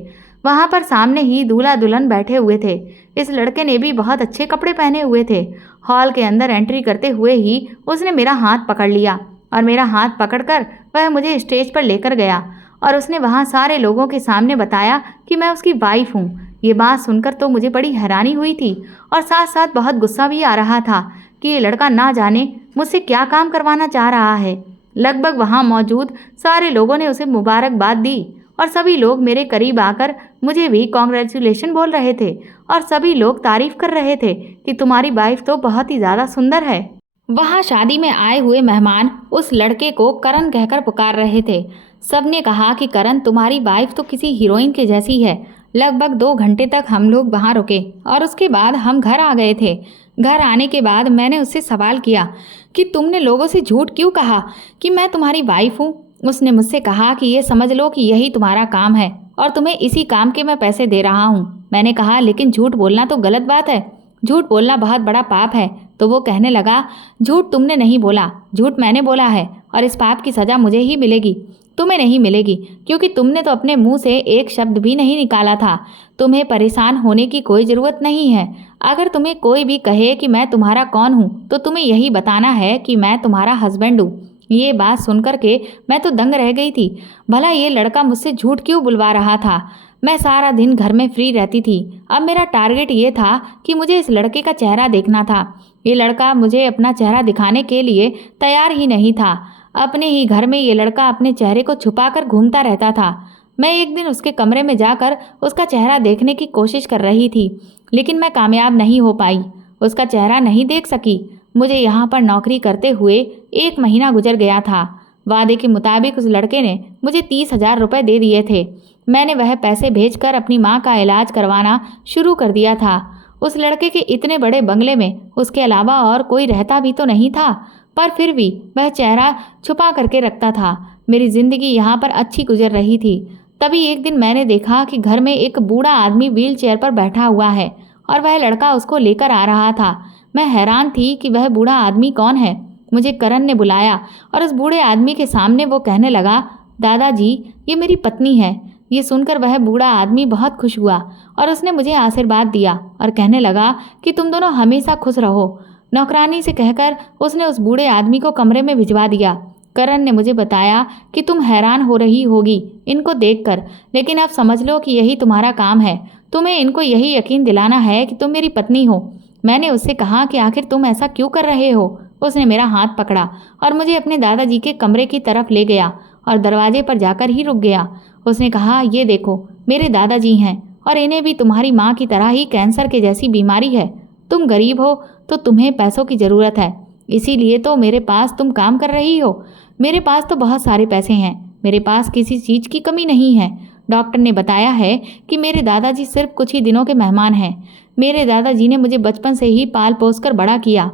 वहाँ पर सामने ही दूल्हा दुल्हन बैठे हुए थे। इस लड़के ने भी बहुत अच्छे कपड़े पहने हुए थे। हॉल के अंदर एंट्री करते हुए ही उसने मेरा हाथ पकड़ लिया और मेरा हाथ पकड़कर वह मुझे स्टेज पर लेकर गया और उसने वहाँ सारे लोगों के सामने बताया कि मैं उसकी वाइफ हूँ। ये बात सुनकर तो मुझे बड़ी हैरानी हुई थी और साथ साथ बहुत गुस्सा भी आ रहा था कि ये लड़का ना जाने मुझसे क्या काम करवाना चाह रहा है। लगभग वहाँ मौजूद सारे लोगों ने उसे मुबारकबाद दी और सभी लोग मेरे करीब आकर मुझे भी कॉन्ग्रेचुलेशन बोल रहे थे और सभी लोग तारीफ कर रहे थे कि तुम्हारी वाइफ तो बहुत ही ज़्यादा सुंदर है। वहाँ शादी में आए हुए मेहमान उस लड़के को करण कहकर पुकार रहे थे। सबने कहा कि करण, तुम्हारी वाइफ तो किसी हीरोइन के जैसी है। लगभग 2 घंटे तक हम लोग वहाँ रुके और उसके बाद हम घर आ गए थे। घर आने के बाद मैंने उससे सवाल किया कि तुमने लोगों से झूठ क्यों कहा कि मैं तुम्हारी वाइफ हूँ। उसने मुझसे कहा कि ये समझ लो कि यही तुम्हारा काम है और तुम्हें इसी काम के मैं पैसे दे रहा हूँ। मैंने कहा, लेकिन झूठ बोलना तो गलत बात है, झूठ बोलना बहुत बड़ा पाप है। तो वो कहने लगा, झूठ तुमने नहीं बोला, झूठ मैंने बोला है और इस पाप की सज़ा मुझे ही मिलेगी, तुम्हें नहीं मिलेगी, क्योंकि तुमने तो अपने मुंह से एक शब्द भी नहीं निकाला था। तुम्हें परेशान होने की कोई ज़रूरत नहीं है। अगर तुम्हें कोई भी कहे कि मैं तुम्हारा कौन हूँ तो तुम्हें यही बताना है कि मैं तुम्हारा हस्बैंड हूँ। ये बात सुनकर के मैं तो दंग रह गई थी। भला ये लड़का मुझसे झूठ क्यों बुलवा रहा था। मैं सारा दिन घर में फ्री रहती थी। अब मेरा टारगेट ये था कि मुझे इस लड़के का चेहरा देखना था। ये लड़का मुझे अपना चेहरा दिखाने के लिए तैयार ही नहीं था। अपने ही घर में ये लड़का अपने चेहरे को छुपाकर घूमता रहता था। मैं एक दिन उसके कमरे में जाकर उसका चेहरा देखने की कोशिश कर रही थी, लेकिन मैं कामयाब नहीं हो पाई। उसका चेहरा नहीं देख सकी। मुझे यहाँ पर नौकरी करते हुए 1 महीना गुजर गया था। वादे के मुताबिक उस लड़के ने मुझे 30,000 रुपये दे दिए थे। मैंने वह पैसे भेजकर अपनी माँ का इलाज करवाना शुरू कर दिया था। उस लड़के के इतने बड़े बंगले में उसके अलावा और कोई रहता भी तो नहीं था, पर फिर भी वह चेहरा छुपा करके रखता था। मेरी ज़िंदगी यहाँ पर अच्छी गुजर रही थी। तभी एक दिन मैंने देखा कि घर में एक बूढ़ा आदमी व्हील चेयर पर बैठा हुआ है और वह लड़का उसको लेकर आ रहा था। मैं हैरान थी कि वह बूढ़ा आदमी कौन है। मुझे करण ने बुलाया और उस बूढ़े आदमी के सामने वो कहने लगा, दादाजी, ये मेरी पत्नी है। ये सुनकर वह बूढ़ा आदमी बहुत खुश हुआ और उसने मुझे आशीर्वाद दिया और कहने लगा कि तुम दोनों हमेशा खुश रहो। नौकरानी से कहकर उसने उस बूढ़े आदमी को कमरे में भिजवा दिया। करण ने मुझे बताया कि तुम हैरान हो रही होगी इनको देखकर, लेकिन अब समझ लो कि यही तुम्हारा काम है। तुम्हें इनको यही यकीन दिलाना है कि तुम मेरी पत्नी हो। मैंने उससे कहा कि आखिर तुम ऐसा क्यों कर रहे हो। उसने मेरा हाथ पकड़ा और मुझे अपने दादाजी के कमरे की तरफ ले गया और दरवाजे पर जाकर ही रुक गया। उसने कहा, ये देखो, मेरे दादाजी हैं और इन्हें भी तुम्हारी माँ की तरह ही कैंसर के जैसी बीमारी है। तुम गरीब हो तो तुम्हें पैसों की ज़रूरत है, इसीलिए तो मेरे पास तुम काम कर रही हो। मेरे पास तो बहुत सारे पैसे हैं, मेरे पास किसी चीज़ की कमी नहीं है। डॉक्टर ने बताया है कि मेरे दादाजी सिर्फ कुछ ही दिनों के मेहमान हैं। मेरे दादाजी ने मुझे बचपन से ही पाल पोस कर बड़ा किया।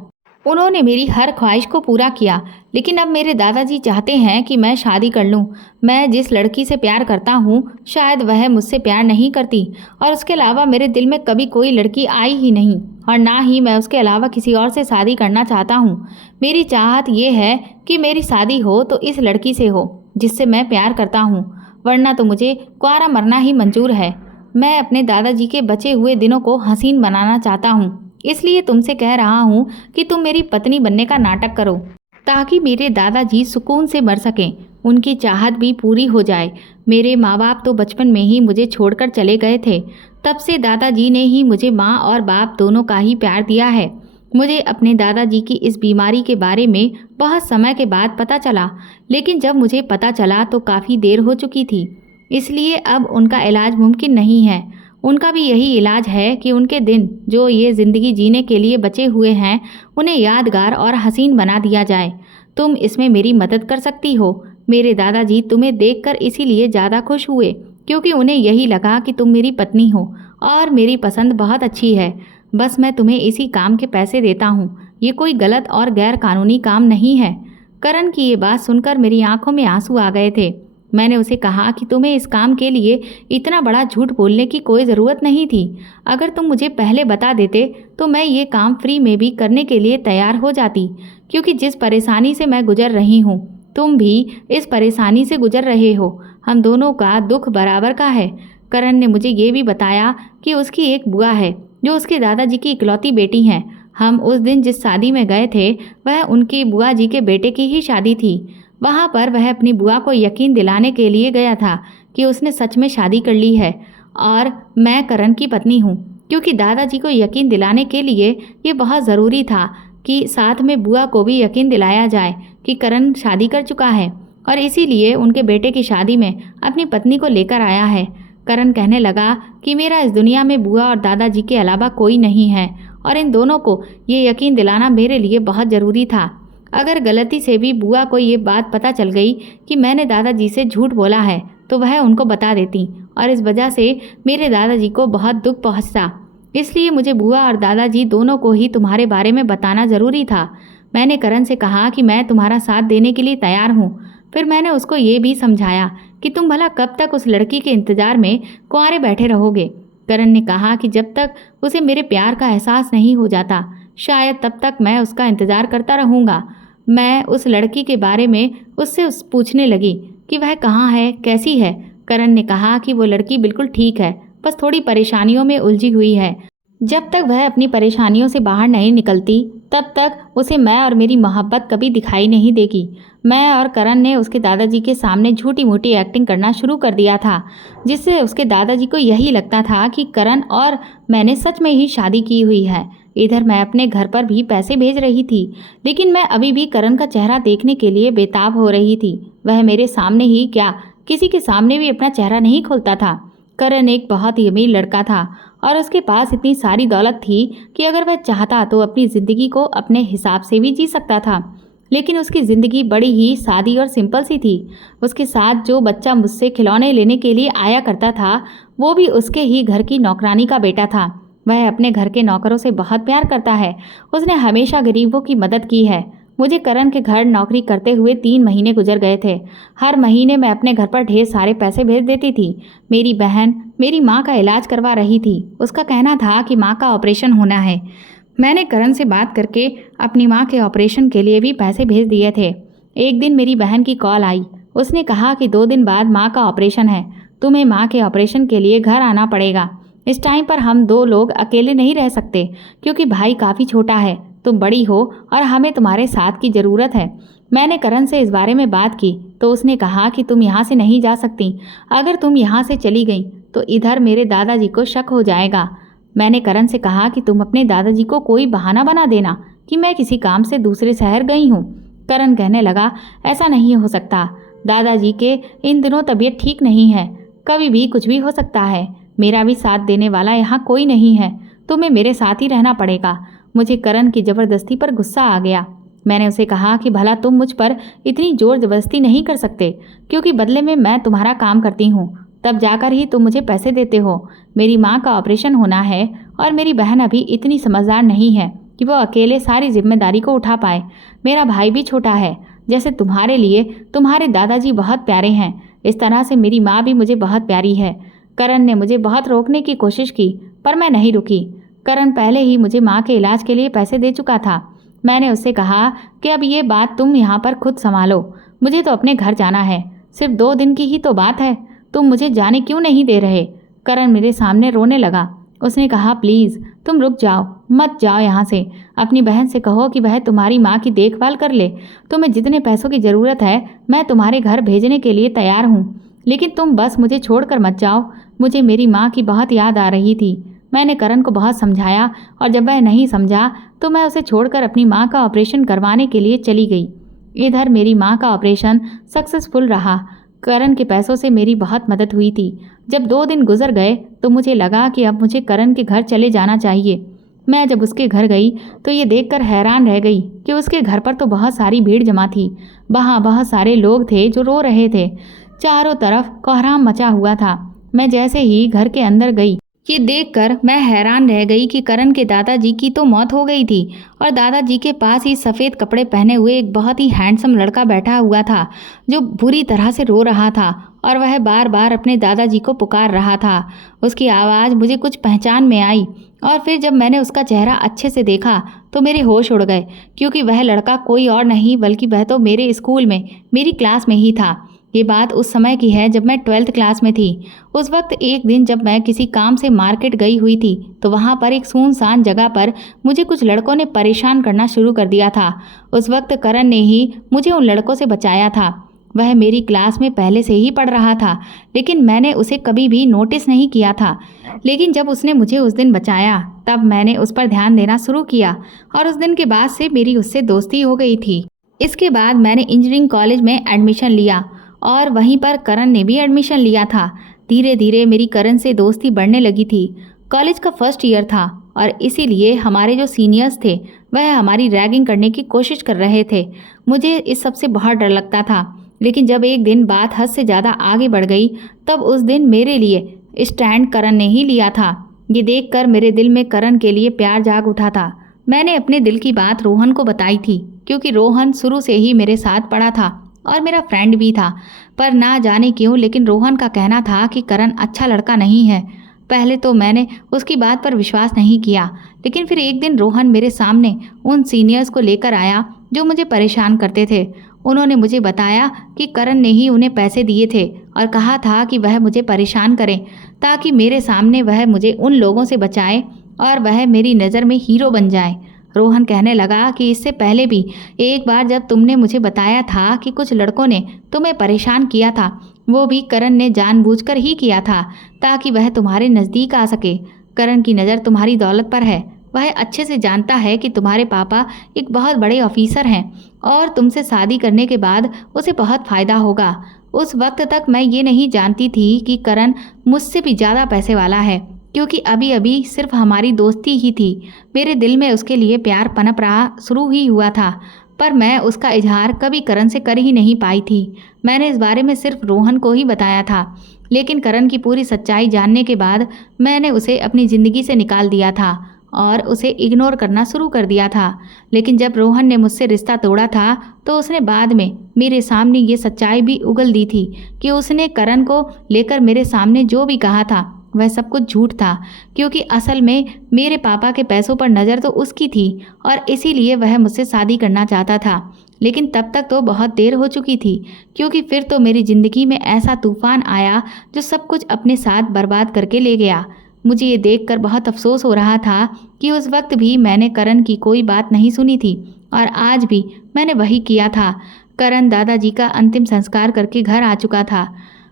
उन्होंने मेरी हर ख्वाहिश को पूरा किया, लेकिन अब मेरे दादाजी चाहते हैं कि मैं शादी कर लूं। मैं जिस लड़की से प्यार करता हूं, शायद वह मुझसे प्यार नहीं करती और उसके अलावा मेरे दिल में कभी कोई लड़की आई ही नहीं और ना ही मैं उसके अलावा किसी और से शादी करना चाहता हूं। मेरी चाहत ये है कि मेरी शादी हो तो इस लड़की से हो जिससे मैं प्यार करता हूँ, वरना तो मुझे कुंवारा मरना ही मंजूर है। मैं अपने दादाजी के बचे हुए दिनों को हसीन बनाना चाहता हूँ, इसलिए तुमसे कह रहा हूँ कि तुम मेरी पत्नी बनने का नाटक करो ताकि मेरे दादाजी सुकून से मर सकें, उनकी चाहत भी पूरी हो जाए। मेरे माँ बाप तो बचपन में ही मुझे छोड़कर चले गए थे। तब से दादाजी ने ही मुझे माँ और बाप दोनों का ही प्यार दिया है। मुझे अपने दादाजी की इस बीमारी के बारे में बहुत समय के बाद पता चला, लेकिन जब मुझे पता चला तो काफ़ी देर हो चुकी थी, इसलिए अब उनका इलाज मुमकिन नहीं है। उनका भी यही इलाज है कि उनके दिन जो ये ज़िंदगी जीने के लिए बचे हुए हैं उन्हें यादगार और हसीन बना दिया जाए। तुम इसमें मेरी मदद कर सकती हो। मेरे दादाजी तुम्हें देखकर इसीलिए ज़्यादा खुश हुए क्योंकि उन्हें यही लगा कि तुम मेरी पत्नी हो और मेरी पसंद बहुत अच्छी है। बस मैं तुम्हें इसी काम के पैसे देता हूँ, ये कोई गलत और गैर कानूनी काम नहीं है। करण की ये बात सुनकर मेरी आंखों में आंसू आ गए थे। मैंने उसे कहा कि तुम्हें इस काम के लिए इतना बड़ा झूठ बोलने की कोई ज़रूरत नहीं थी। अगर तुम मुझे पहले बता देते तो मैं ये काम फ्री में भी करने के लिए तैयार हो जाती, क्योंकि जिस परेशानी से मैं गुजर रही हूँ तुम भी इस परेशानी से गुजर रहे हो। हम दोनों का दुख बराबर का है। करण ने मुझे ये भी बताया कि उसकी एक बुआ है जो उसके दादाजी की इकलौती बेटी हैं। हम उस दिन जिस शादी में गए थे वह उनकी बुआ जी के बेटे की ही शादी थी। वहाँ पर वह अपनी बुआ को यकीन दिलाने के लिए गया था कि उसने सच में शादी कर ली है और मैं करण की पत्नी हूँ, क्योंकि दादाजी को यकीन दिलाने के लिए ये बहुत ज़रूरी था कि साथ में बुआ को भी यकीन दिलाया जाए कि करण शादी कर चुका है और इसीलिए उनके बेटे की शादी में अपनी पत्नी को लेकर आया है। करण कहने लगा कि मेरा इस दुनिया में बुआ और दादाजी के अलावा कोई नहीं है और इन दोनों को ये यकीन दिलाना मेरे लिए बहुत ज़रूरी था। अगर गलती से भी बुआ को ये बात पता चल गई कि मैंने दादाजी से झूठ बोला है तो वह उनको बता देती और इस वजह से मेरे दादाजी को बहुत दुख पहुंचता। इसलिए मुझे बुआ और दादाजी दोनों को ही तुम्हारे बारे में बताना ज़रूरी था। मैंने करण से कहा कि मैं तुम्हारा साथ देने के लिए तैयार हूँ। फिर मैंने उसको ये भी समझाया कि तुम भला कब तक उस लड़की के इंतज़ार में कुंवारे बैठे रहोगे। करण ने कहा कि जब तक उसे मेरे प्यार का एहसास नहीं हो जाता शायद तब तक मैं उसका इंतज़ार करता रहूँगा। मैं उस लड़की के बारे में उससे पूछने लगी कि वह कहाँ है, कैसी है। करण ने कहा कि वो लड़की बिल्कुल ठीक है, बस थोड़ी परेशानियों में उलझी हुई है। जब तक वह अपनी परेशानियों से बाहर नहीं निकलती तब तक उसे मैं और मेरी मोहब्बत कभी दिखाई नहीं देगी। मैं और करण ने उसके दादाजी के सामने झूठी मूठी एक्टिंग करना शुरू कर दिया था, जिससे उसके दादाजी को यही लगता था कि करण और मैंने सच में ही शादी की हुई है। इधर मैं अपने घर पर भी पैसे भेज रही थी, लेकिन मैं अभी भी करण का चेहरा देखने के लिए बेताब हो रही थी। वह मेरे सामने ही क्या, किसी के सामने भी अपना चेहरा नहीं खोलता था। करण एक बहुत ही अमीर लड़का था और उसके पास इतनी सारी दौलत थी कि अगर वह चाहता तो अपनी ज़िंदगी को अपने हिसाब से भी जी सकता था। लेकिन उसकी ज़िंदगी बड़ी ही सादी और सिंपल सी थी। उसके साथ जो बच्चा मुझसे खिलौने लेने के लिए आया करता था वो भी उसके ही घर की नौकरानी का बेटा था। वह अपने घर के नौकरों से बहुत प्यार करता है। उसने हमेशा गरीबों की मदद की है। मुझे करण के घर नौकरी करते हुए 3 महीने गुजर गए थे। हर महीने मैं अपने घर पर ढेर सारे पैसे भेज देती थी। मेरी बहन मेरी माँ का इलाज करवा रही थी। उसका कहना था कि माँ का ऑपरेशन होना है। मैंने करण से बात करके अपनी माँ के ऑपरेशन के लिए भी पैसे भेज दिए थे। एक दिन मेरी बहन की कॉल आई। उसने कहा कि 2 दिन बाद माँ का ऑपरेशन है, तुम्हें माँ के ऑपरेशन के लिए घर आना पड़ेगा। इस टाइम पर हम 2 लोग अकेले नहीं रह सकते, क्योंकि भाई काफ़ी छोटा है, तुम बड़ी हो और हमें तुम्हारे साथ की ज़रूरत है। मैंने करण से इस बारे में बात की तो उसने कहा कि तुम यहाँ से नहीं जा सकती। अगर तुम यहाँ से चली गई तो इधर मेरे दादाजी को शक हो जाएगा। मैंने करण से कहा कि तुम अपने दादाजी को कोई बहाना बना देना कि मैं किसी काम से दूसरे शहर गई हूँ। करण कहने लगा, ऐसा नहीं हो सकता, दादाजी के इन दिनों तबीयत ठीक नहीं है, कभी भी कुछ भी हो सकता है। मेरा भी साथ देने वाला यहाँ कोई नहीं है, तुम्हें मेरे साथ ही रहना पड़ेगा। मुझे करण की ज़बरदस्ती पर गुस्सा आ गया। मैंने उसे कहा कि भला तुम मुझ पर इतनी ज़ोर ज़बरदस्ती नहीं कर सकते, क्योंकि बदले में मैं तुम्हारा काम करती हूँ, तब जाकर ही तुम मुझे पैसे देते हो। मेरी माँ का ऑपरेशन होना है और मेरी बहन अभी इतनी समझदार नहीं है कि वो अकेले सारी जिम्मेदारी को उठा पाए। मेरा भाई भी छोटा है। जैसे तुम्हारे लिए तुम्हारे दादाजी बहुत प्यारे हैं, इस तरह से मेरी माँ भी मुझे बहुत प्यारी है। करण ने मुझे बहुत रोकने की कोशिश की पर मैं नहीं रुकी। करण पहले ही मुझे माँ के इलाज के लिए पैसे दे चुका था। मैंने उससे कहा कि अब ये बात तुम यहाँ पर खुद संभालो, मुझे तो अपने घर जाना है, सिर्फ 2 दिन की ही तो बात है, तुम मुझे जाने क्यों नहीं दे रहे। करण मेरे सामने रोने लगा। उसने कहा, प्लीज़ तुम रुक जाओ, मत जाओ यहाँ से। अपनी बहन से कहो कि वह तुम्हारी माँ की देखभाल कर ले। तुम्हें जितने पैसों की ज़रूरत है मैं तुम्हारे घर भेजने के लिए तैयार हूँ, लेकिन तुम बस मुझे छोड़कर मत जाओ। मुझे मेरी माँ की बहुत याद आ रही थी। मैंने करण को बहुत समझाया और जब वह नहीं समझा तो मैं उसे छोड़कर अपनी माँ का ऑपरेशन करवाने के लिए चली गई। इधर मेरी माँ का ऑपरेशन सक्सेसफुल रहा। करण के पैसों से मेरी बहुत मदद हुई थी। जब 2 दिन गुजर गए तो मुझे लगा कि अब मुझे करण के घर चले जाना चाहिए। मैं जब उसके घर गई तो ये देखकर हैरान रह गई कि उसके घर पर तो बहुत सारी भीड़ जमा थी। वहाँ बहुत सारे लोग थे जो रो रहे थे। चारों तरफ कोहराम मचा हुआ था। मैं जैसे ही घर के अंदर गई, ये देखकर मैं हैरान रह गई कि करण के दादाजी की तो मौत हो गई थी और दादाजी के पास ही सफ़ेद कपड़े पहने हुए एक बहुत ही हैंडसम लड़का बैठा हुआ था जो बुरी तरह से रो रहा था और वह बार बार अपने दादाजी को पुकार रहा था। उसकी आवाज़ मुझे कुछ पहचान में आई और फिर जब मैंने उसका चेहरा अच्छे से देखा तो मेरे होश उड़ गए, क्योंकि वह लड़का कोई और नहीं बल्कि वह तो मेरे स्कूल में मेरी क्लास में ही था। ये बात उस समय की है जब मैं 12th क्लास में थी। उस वक्त एक दिन जब मैं किसी काम से मार्केट गई हुई थी तो वहाँ पर एक सुनसान जगह पर मुझे कुछ लड़कों ने परेशान करना शुरू कर दिया था। उस वक्त करण ने ही मुझे उन लड़कों से बचाया था। वह मेरी क्लास में पहले से ही पढ़ रहा था, लेकिन मैंने उसे कभी भी नोटिस नहीं किया था। लेकिन जब उसने मुझे उस दिन बचाया, तब मैंने उस पर ध्यान देना शुरू किया और उस दिन के बाद से मेरी उससे दोस्ती हो गई थी। इसके बाद मैंने इंजीनियरिंग कॉलेज में एडमिशन लिया और वहीं पर करण ने भी एडमिशन लिया था। धीरे धीरे मेरी करण से दोस्ती बढ़ने लगी थी। कॉलेज का फर्स्ट ईयर था और इसीलिए हमारे जो सीनियर्स थे वह हमारी रैगिंग करने की कोशिश कर रहे थे। मुझे इस सब से बहुत डर लगता था, लेकिन जब एक दिन बात हद से ज़्यादा आगे बढ़ गई, तब उस दिन मेरे लिए स्टैंड करण ने ही लिया था। ये देखकर मेरे दिल में करण के लिए प्यार जाग उठा था। मैंने अपने दिल की बात रोहन को बताई थी, क्योंकि रोहन शुरू से ही मेरे साथ पढ़ा था और मेरा फ्रेंड भी था। पर ना जाने क्यों, लेकिन रोहन का कहना था कि करण अच्छा लड़का नहीं है। पहले तो मैंने उसकी बात पर विश्वास नहीं किया, लेकिन फिर एक दिन रोहन मेरे सामने उन सीनियर्स को लेकर आया जो मुझे परेशान करते थे। उन्होंने मुझे बताया कि करण ने ही उन्हें पैसे दिए थे और कहा था कि वह मुझे परेशान करें, ताकि मेरे सामने वह मुझे उन लोगों से बचाए और वह मेरी नज़र में हीरो बन जाए। रोहन कहने लगा कि इससे पहले भी एक बार जब तुमने मुझे बताया था कि कुछ लड़कों ने तुम्हें परेशान किया था, वो भी करण ने जानबूझकर ही किया था ताकि वह तुम्हारे नज़दीक आ सके। करण की नज़र तुम्हारी दौलत पर है। वह अच्छे से जानता है कि तुम्हारे पापा एक बहुत बड़े ऑफिसर हैं और तुमसे शादी करने के बाद उसे बहुत फ़ायदा होगा। उस वक्त तक मैं ये नहीं जानती थी कि करण मुझसे भी ज़्यादा पैसे वाला है, क्योंकि अभी अभी सिर्फ हमारी दोस्ती ही थी। मेरे दिल में उसके लिए प्यार पनप रहा शुरू ही हुआ था, पर मैं उसका इजहार कभी करण से कर ही नहीं पाई थी। मैंने इस बारे में सिर्फ रोहन को ही बताया था, लेकिन करण की पूरी सच्चाई जानने के बाद मैंने उसे अपनी ज़िंदगी से निकाल दिया था और उसे इग्नोर करना शुरू कर दिया था। लेकिन जब रोहन ने मुझसे रिश्ता तोड़ा था, तो उसने बाद में मेरे सामने ये सच्चाई भी उगल दी थी कि उसने करण को लेकर मेरे सामने जो भी कहा था वह सब कुछ झूठ था, क्योंकि असल में मेरे पापा के पैसों पर नज़र तो उसकी थी और इसीलिए वह मुझसे शादी करना चाहता था। लेकिन तब तक तो बहुत देर हो चुकी थी, क्योंकि फिर तो मेरी ज़िंदगी में ऐसा तूफान आया जो सब कुछ अपने साथ बर्बाद करके ले गया। मुझे ये देखकर बहुत अफसोस हो रहा था कि उस वक्त भी मैंने करण की कोई बात नहीं सुनी थी और आज भी मैंने वही किया था। करण दादाजी का अंतिम संस्कार करके घर आ चुका था।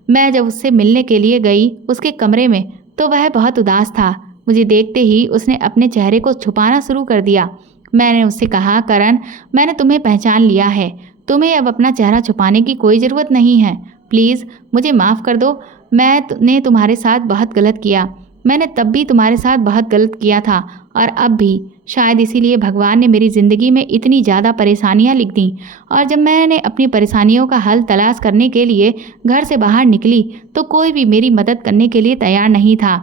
मैं जब उससे मिलने के लिए गई उसके कमरे में, तो वह बहुत उदास था। मुझे देखते ही उसने अपने चेहरे को छुपाना शुरू कर दिया। मैंने उससे कहा, करण, मैंने तुम्हें पहचान लिया है। तुम्हें अब अपना चेहरा छुपाने की कोई ज़रूरत नहीं है। प्लीज़ मुझे माफ़ कर दो। मैंने तुम्हारे साथ बहुत गलत किया। मैंने तब भी तुम्हारे साथ बहुत गलत किया था और अब भी। शायद इसीलिए भगवान ने मेरी ज़िंदगी में इतनी ज़्यादा परेशानियां लिख दी, और जब मैंने अपनी परेशानियों का हल तलाश करने के लिए घर से बाहर निकली, तो कोई भी मेरी मदद करने के लिए तैयार नहीं था।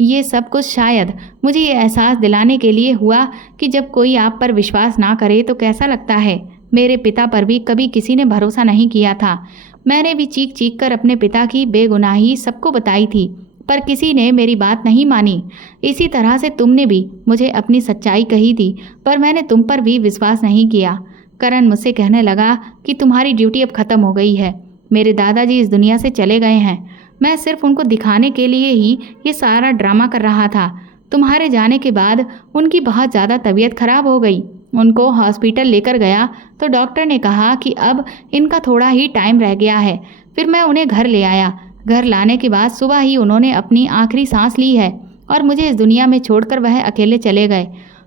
ये सब कुछ शायद मुझे ये एहसास दिलाने के लिए हुआ कि जब कोई आप पर विश्वास ना करे तो कैसा लगता है। मेरे पिता पर भी कभी किसी ने भरोसा नहीं किया था। मैंने भी चीख चीख कर अपने पिता की बेगुनाही सबको बताई थी, पर किसी ने मेरी बात नहीं मानी। इसी तरह से तुमने भी मुझे अपनी सच्चाई कही थी, पर मैंने तुम पर भी विश्वास नहीं किया। करण मुझसे कहने लगा कि तुम्हारी ड्यूटी अब ख़त्म हो गई है। मेरे दादाजी इस दुनिया से चले गए हैं। मैं सिर्फ उनको दिखाने के लिए ही ये सारा ड्रामा कर रहा था। तुम्हारे जाने के बाद उनकी बहुत ज़्यादा तबीयत खराब हो गई। उनको हॉस्पिटल लेकर गया तो डॉक्टर ने कहा कि अब इनका थोड़ा ही टाइम रह गया है। फिर मैं उन्हें घर ले आया। घर लाने के बाद सुबह ही उन्होंने अपनी आखिरी सांस ली है और मुझे इस दुनिया में छोड़कर वह अकेले चले गए।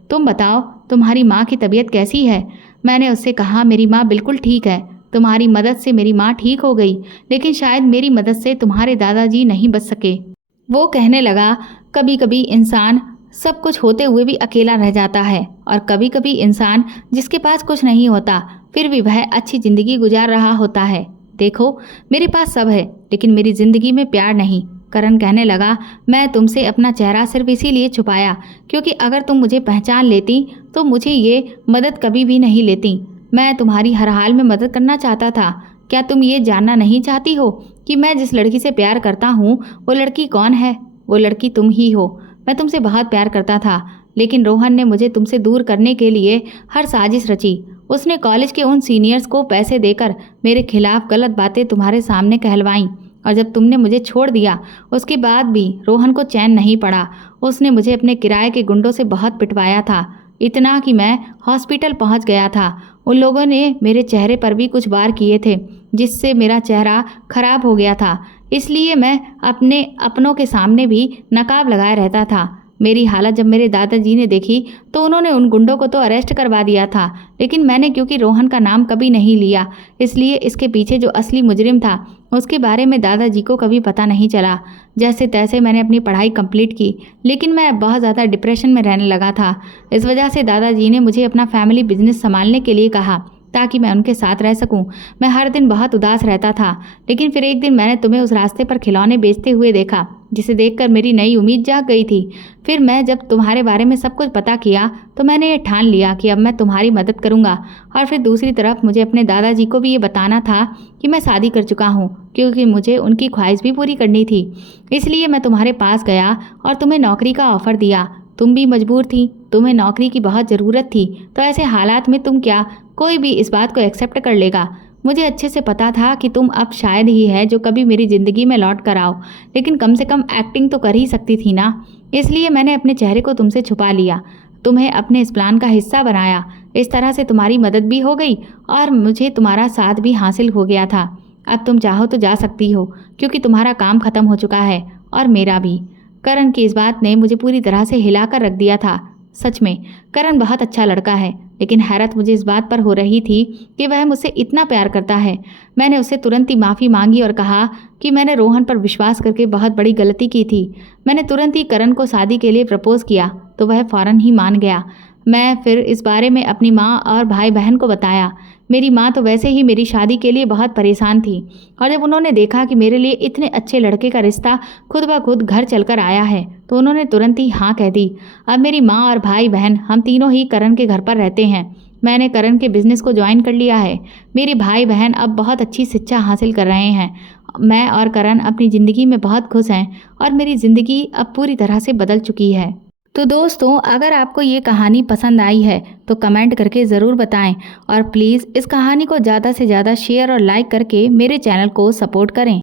तुम बताओ, तुम्हारी माँ की तबीयत कैसी है? मैंने उससे कहा, मेरी माँ बिल्कुल ठीक है। तुम्हारी मदद से मेरी माँ ठीक हो गई, लेकिन शायद मेरी मदद से तुम्हारे दादाजी नहीं बच सके। वो कहने लगा, कभी कभी इंसान सब कुछ होते हुए भी अकेला रह जाता है, और कभी कभी इंसान जिसके पास कुछ नहीं होता फिर भी वह अच्छी ज़िंदगी गुजार रहा होता है। देखो, मेरे पास सब है, लेकिन मेरी ज़िंदगी में प्यार नहीं। करण कहने लगा, मैं तुमसे अपना चेहरा सिर्फ इसीलिए छुपाया क्योंकि अगर तुम मुझे पहचान लेती तो मुझे ये मदद कभी भी नहीं लेती। मैं तुम्हारी हर हाल में मदद करना चाहता था। क्या तुम ये जानना नहीं चाहती हो कि मैं जिस लड़की से प्यार करता हूँ वो लड़की कौन है? वो लड़की तुम ही हो। मैं तुमसे बहुत प्यार करता था, लेकिन रोहन ने मुझे तुमसे दूर करने के लिए हर साजिश रची। उसने कॉलेज के उन सीनियर्स को पैसे देकर मेरे खिलाफ गलत बातें तुम्हारे सामने कहलवाईं, और जब तुमने मुझे छोड़ दिया उसके बाद भी रोहन को चैन नहीं पड़ा। उसने मुझे अपने किराए के गुंडों से बहुत पिटवाया था, इतना कि मैं हॉस्पिटल पहुंच गया था। उन लोगों ने मेरे चेहरे पर भी कुछ वार किए थे, जिससे मेरा चेहरा खराब हो गया था। इसलिए मैं अपने अपनों के सामने भी नकाब लगाए रहता था। मेरी हालत जब मेरे दादाजी ने देखी तो उन्होंने उन गुंडों को तो अरेस्ट करवा दिया था, लेकिन मैंने क्योंकि रोहन का नाम कभी नहीं लिया, इसलिए इसके पीछे जो असली मुजरिम था उसके बारे में दादाजी को कभी पता नहीं चला। जैसे तैसे मैंने अपनी पढ़ाई कंप्लीट की, लेकिन मैं बहुत ज़्यादा डिप्रेशन में रहने लगा था। इस वजह से दादाजी ने मुझे अपना फैमिली बिजनेस संभालने के लिए कहा ताकि मैं उनके साथ रह सकूं। मैं हर दिन बहुत उदास रहता था, लेकिन फिर एक दिन मैंने तुम्हें उस रास्ते पर खिलौने बेचते हुए देखा, जिसे देखकर मेरी नई उम्मीद जाग गई थी। फिर मैं जब तुम्हारे बारे में सब कुछ पता किया तो मैंने ये ठान लिया कि अब मैं तुम्हारी मदद करूंगा। और फिर दूसरी तरफ मुझे अपने दादाजी को भी ये बताना था कि मैं शादी कर चुका हूँ, क्योंकि मुझे उनकी ख्वाहिश भी पूरी करनी थी। इसलिए मैं तुम्हारे पास गया और तुम्हें नौकरी का ऑफ़र दिया। तुम भी मजबूर थी, तुम्हें नौकरी की बहुत ज़रूरत थी, तो ऐसे हालात में तुम क्या, कोई भी इस बात को एक्सेप्ट कर लेगा। मुझे अच्छे से पता था कि तुम अब शायद ही है जो कभी मेरी ज़िंदगी में लौट कर आओ, लेकिन कम से कम एक्टिंग तो कर ही सकती थी ना। इसलिए मैंने अपने चेहरे को तुमसे छुपा लिया, तुम्हें अपने इस प्लान का हिस्सा बनाया। इस तरह से तुम्हारी मदद भी हो गई और मुझे तुम्हारा साथ भी हासिल हो गया था। अब तुम चाहो तो जा सकती हो, क्योंकि तुम्हारा काम ख़त्म हो चुका है और मेरा भी। करण की इस बात ने मुझे पूरी तरह से हिलाकर रख दिया था। सच में करण बहुत अच्छा लड़का है, लेकिन हैरत मुझे इस बात पर हो रही थी कि वह मुझसे इतना प्यार करता है। मैंने उससे तुरंत ही माफ़ी मांगी और कहा कि मैंने रोहन पर विश्वास करके बहुत बड़ी गलती की थी। मैंने तुरंत ही करण को शादी के लिए प्रपोज़ किया तो वह फ़ौरन ही मान गया। मैं फिर इस बारे में अपनी माँ और भाई बहन को बताया। मेरी माँ तो वैसे ही मेरी शादी के लिए बहुत परेशान थी, और जब उन्होंने देखा कि मेरे लिए इतने अच्छे लड़के का रिश्ता खुद ब खुद घर चलकर आया है तो उन्होंने तुरंत ही हाँ कह दी। अब मेरी माँ और भाई बहन हम तीनों ही करण के घर पर रहते हैं। मैंने करण के बिज़नेस को ज्वाइन कर लिया है। मेरे भाई बहन अब बहुत अच्छी शिक्षा हासिल कर रहे हैं। मैं और करण अपनी ज़िंदगी में बहुत खुश हैं और मेरी ज़िंदगी अब पूरी तरह से बदल चुकी है। तो दोस्तों, अगर आपको ये कहानी पसंद आई है तो कमेंट करके ज़रूर बताएं, और प्लीज़ इस कहानी को ज़्यादा से ज़्यादा शेयर और लाइक करके मेरे चैनल को सपोर्ट करें।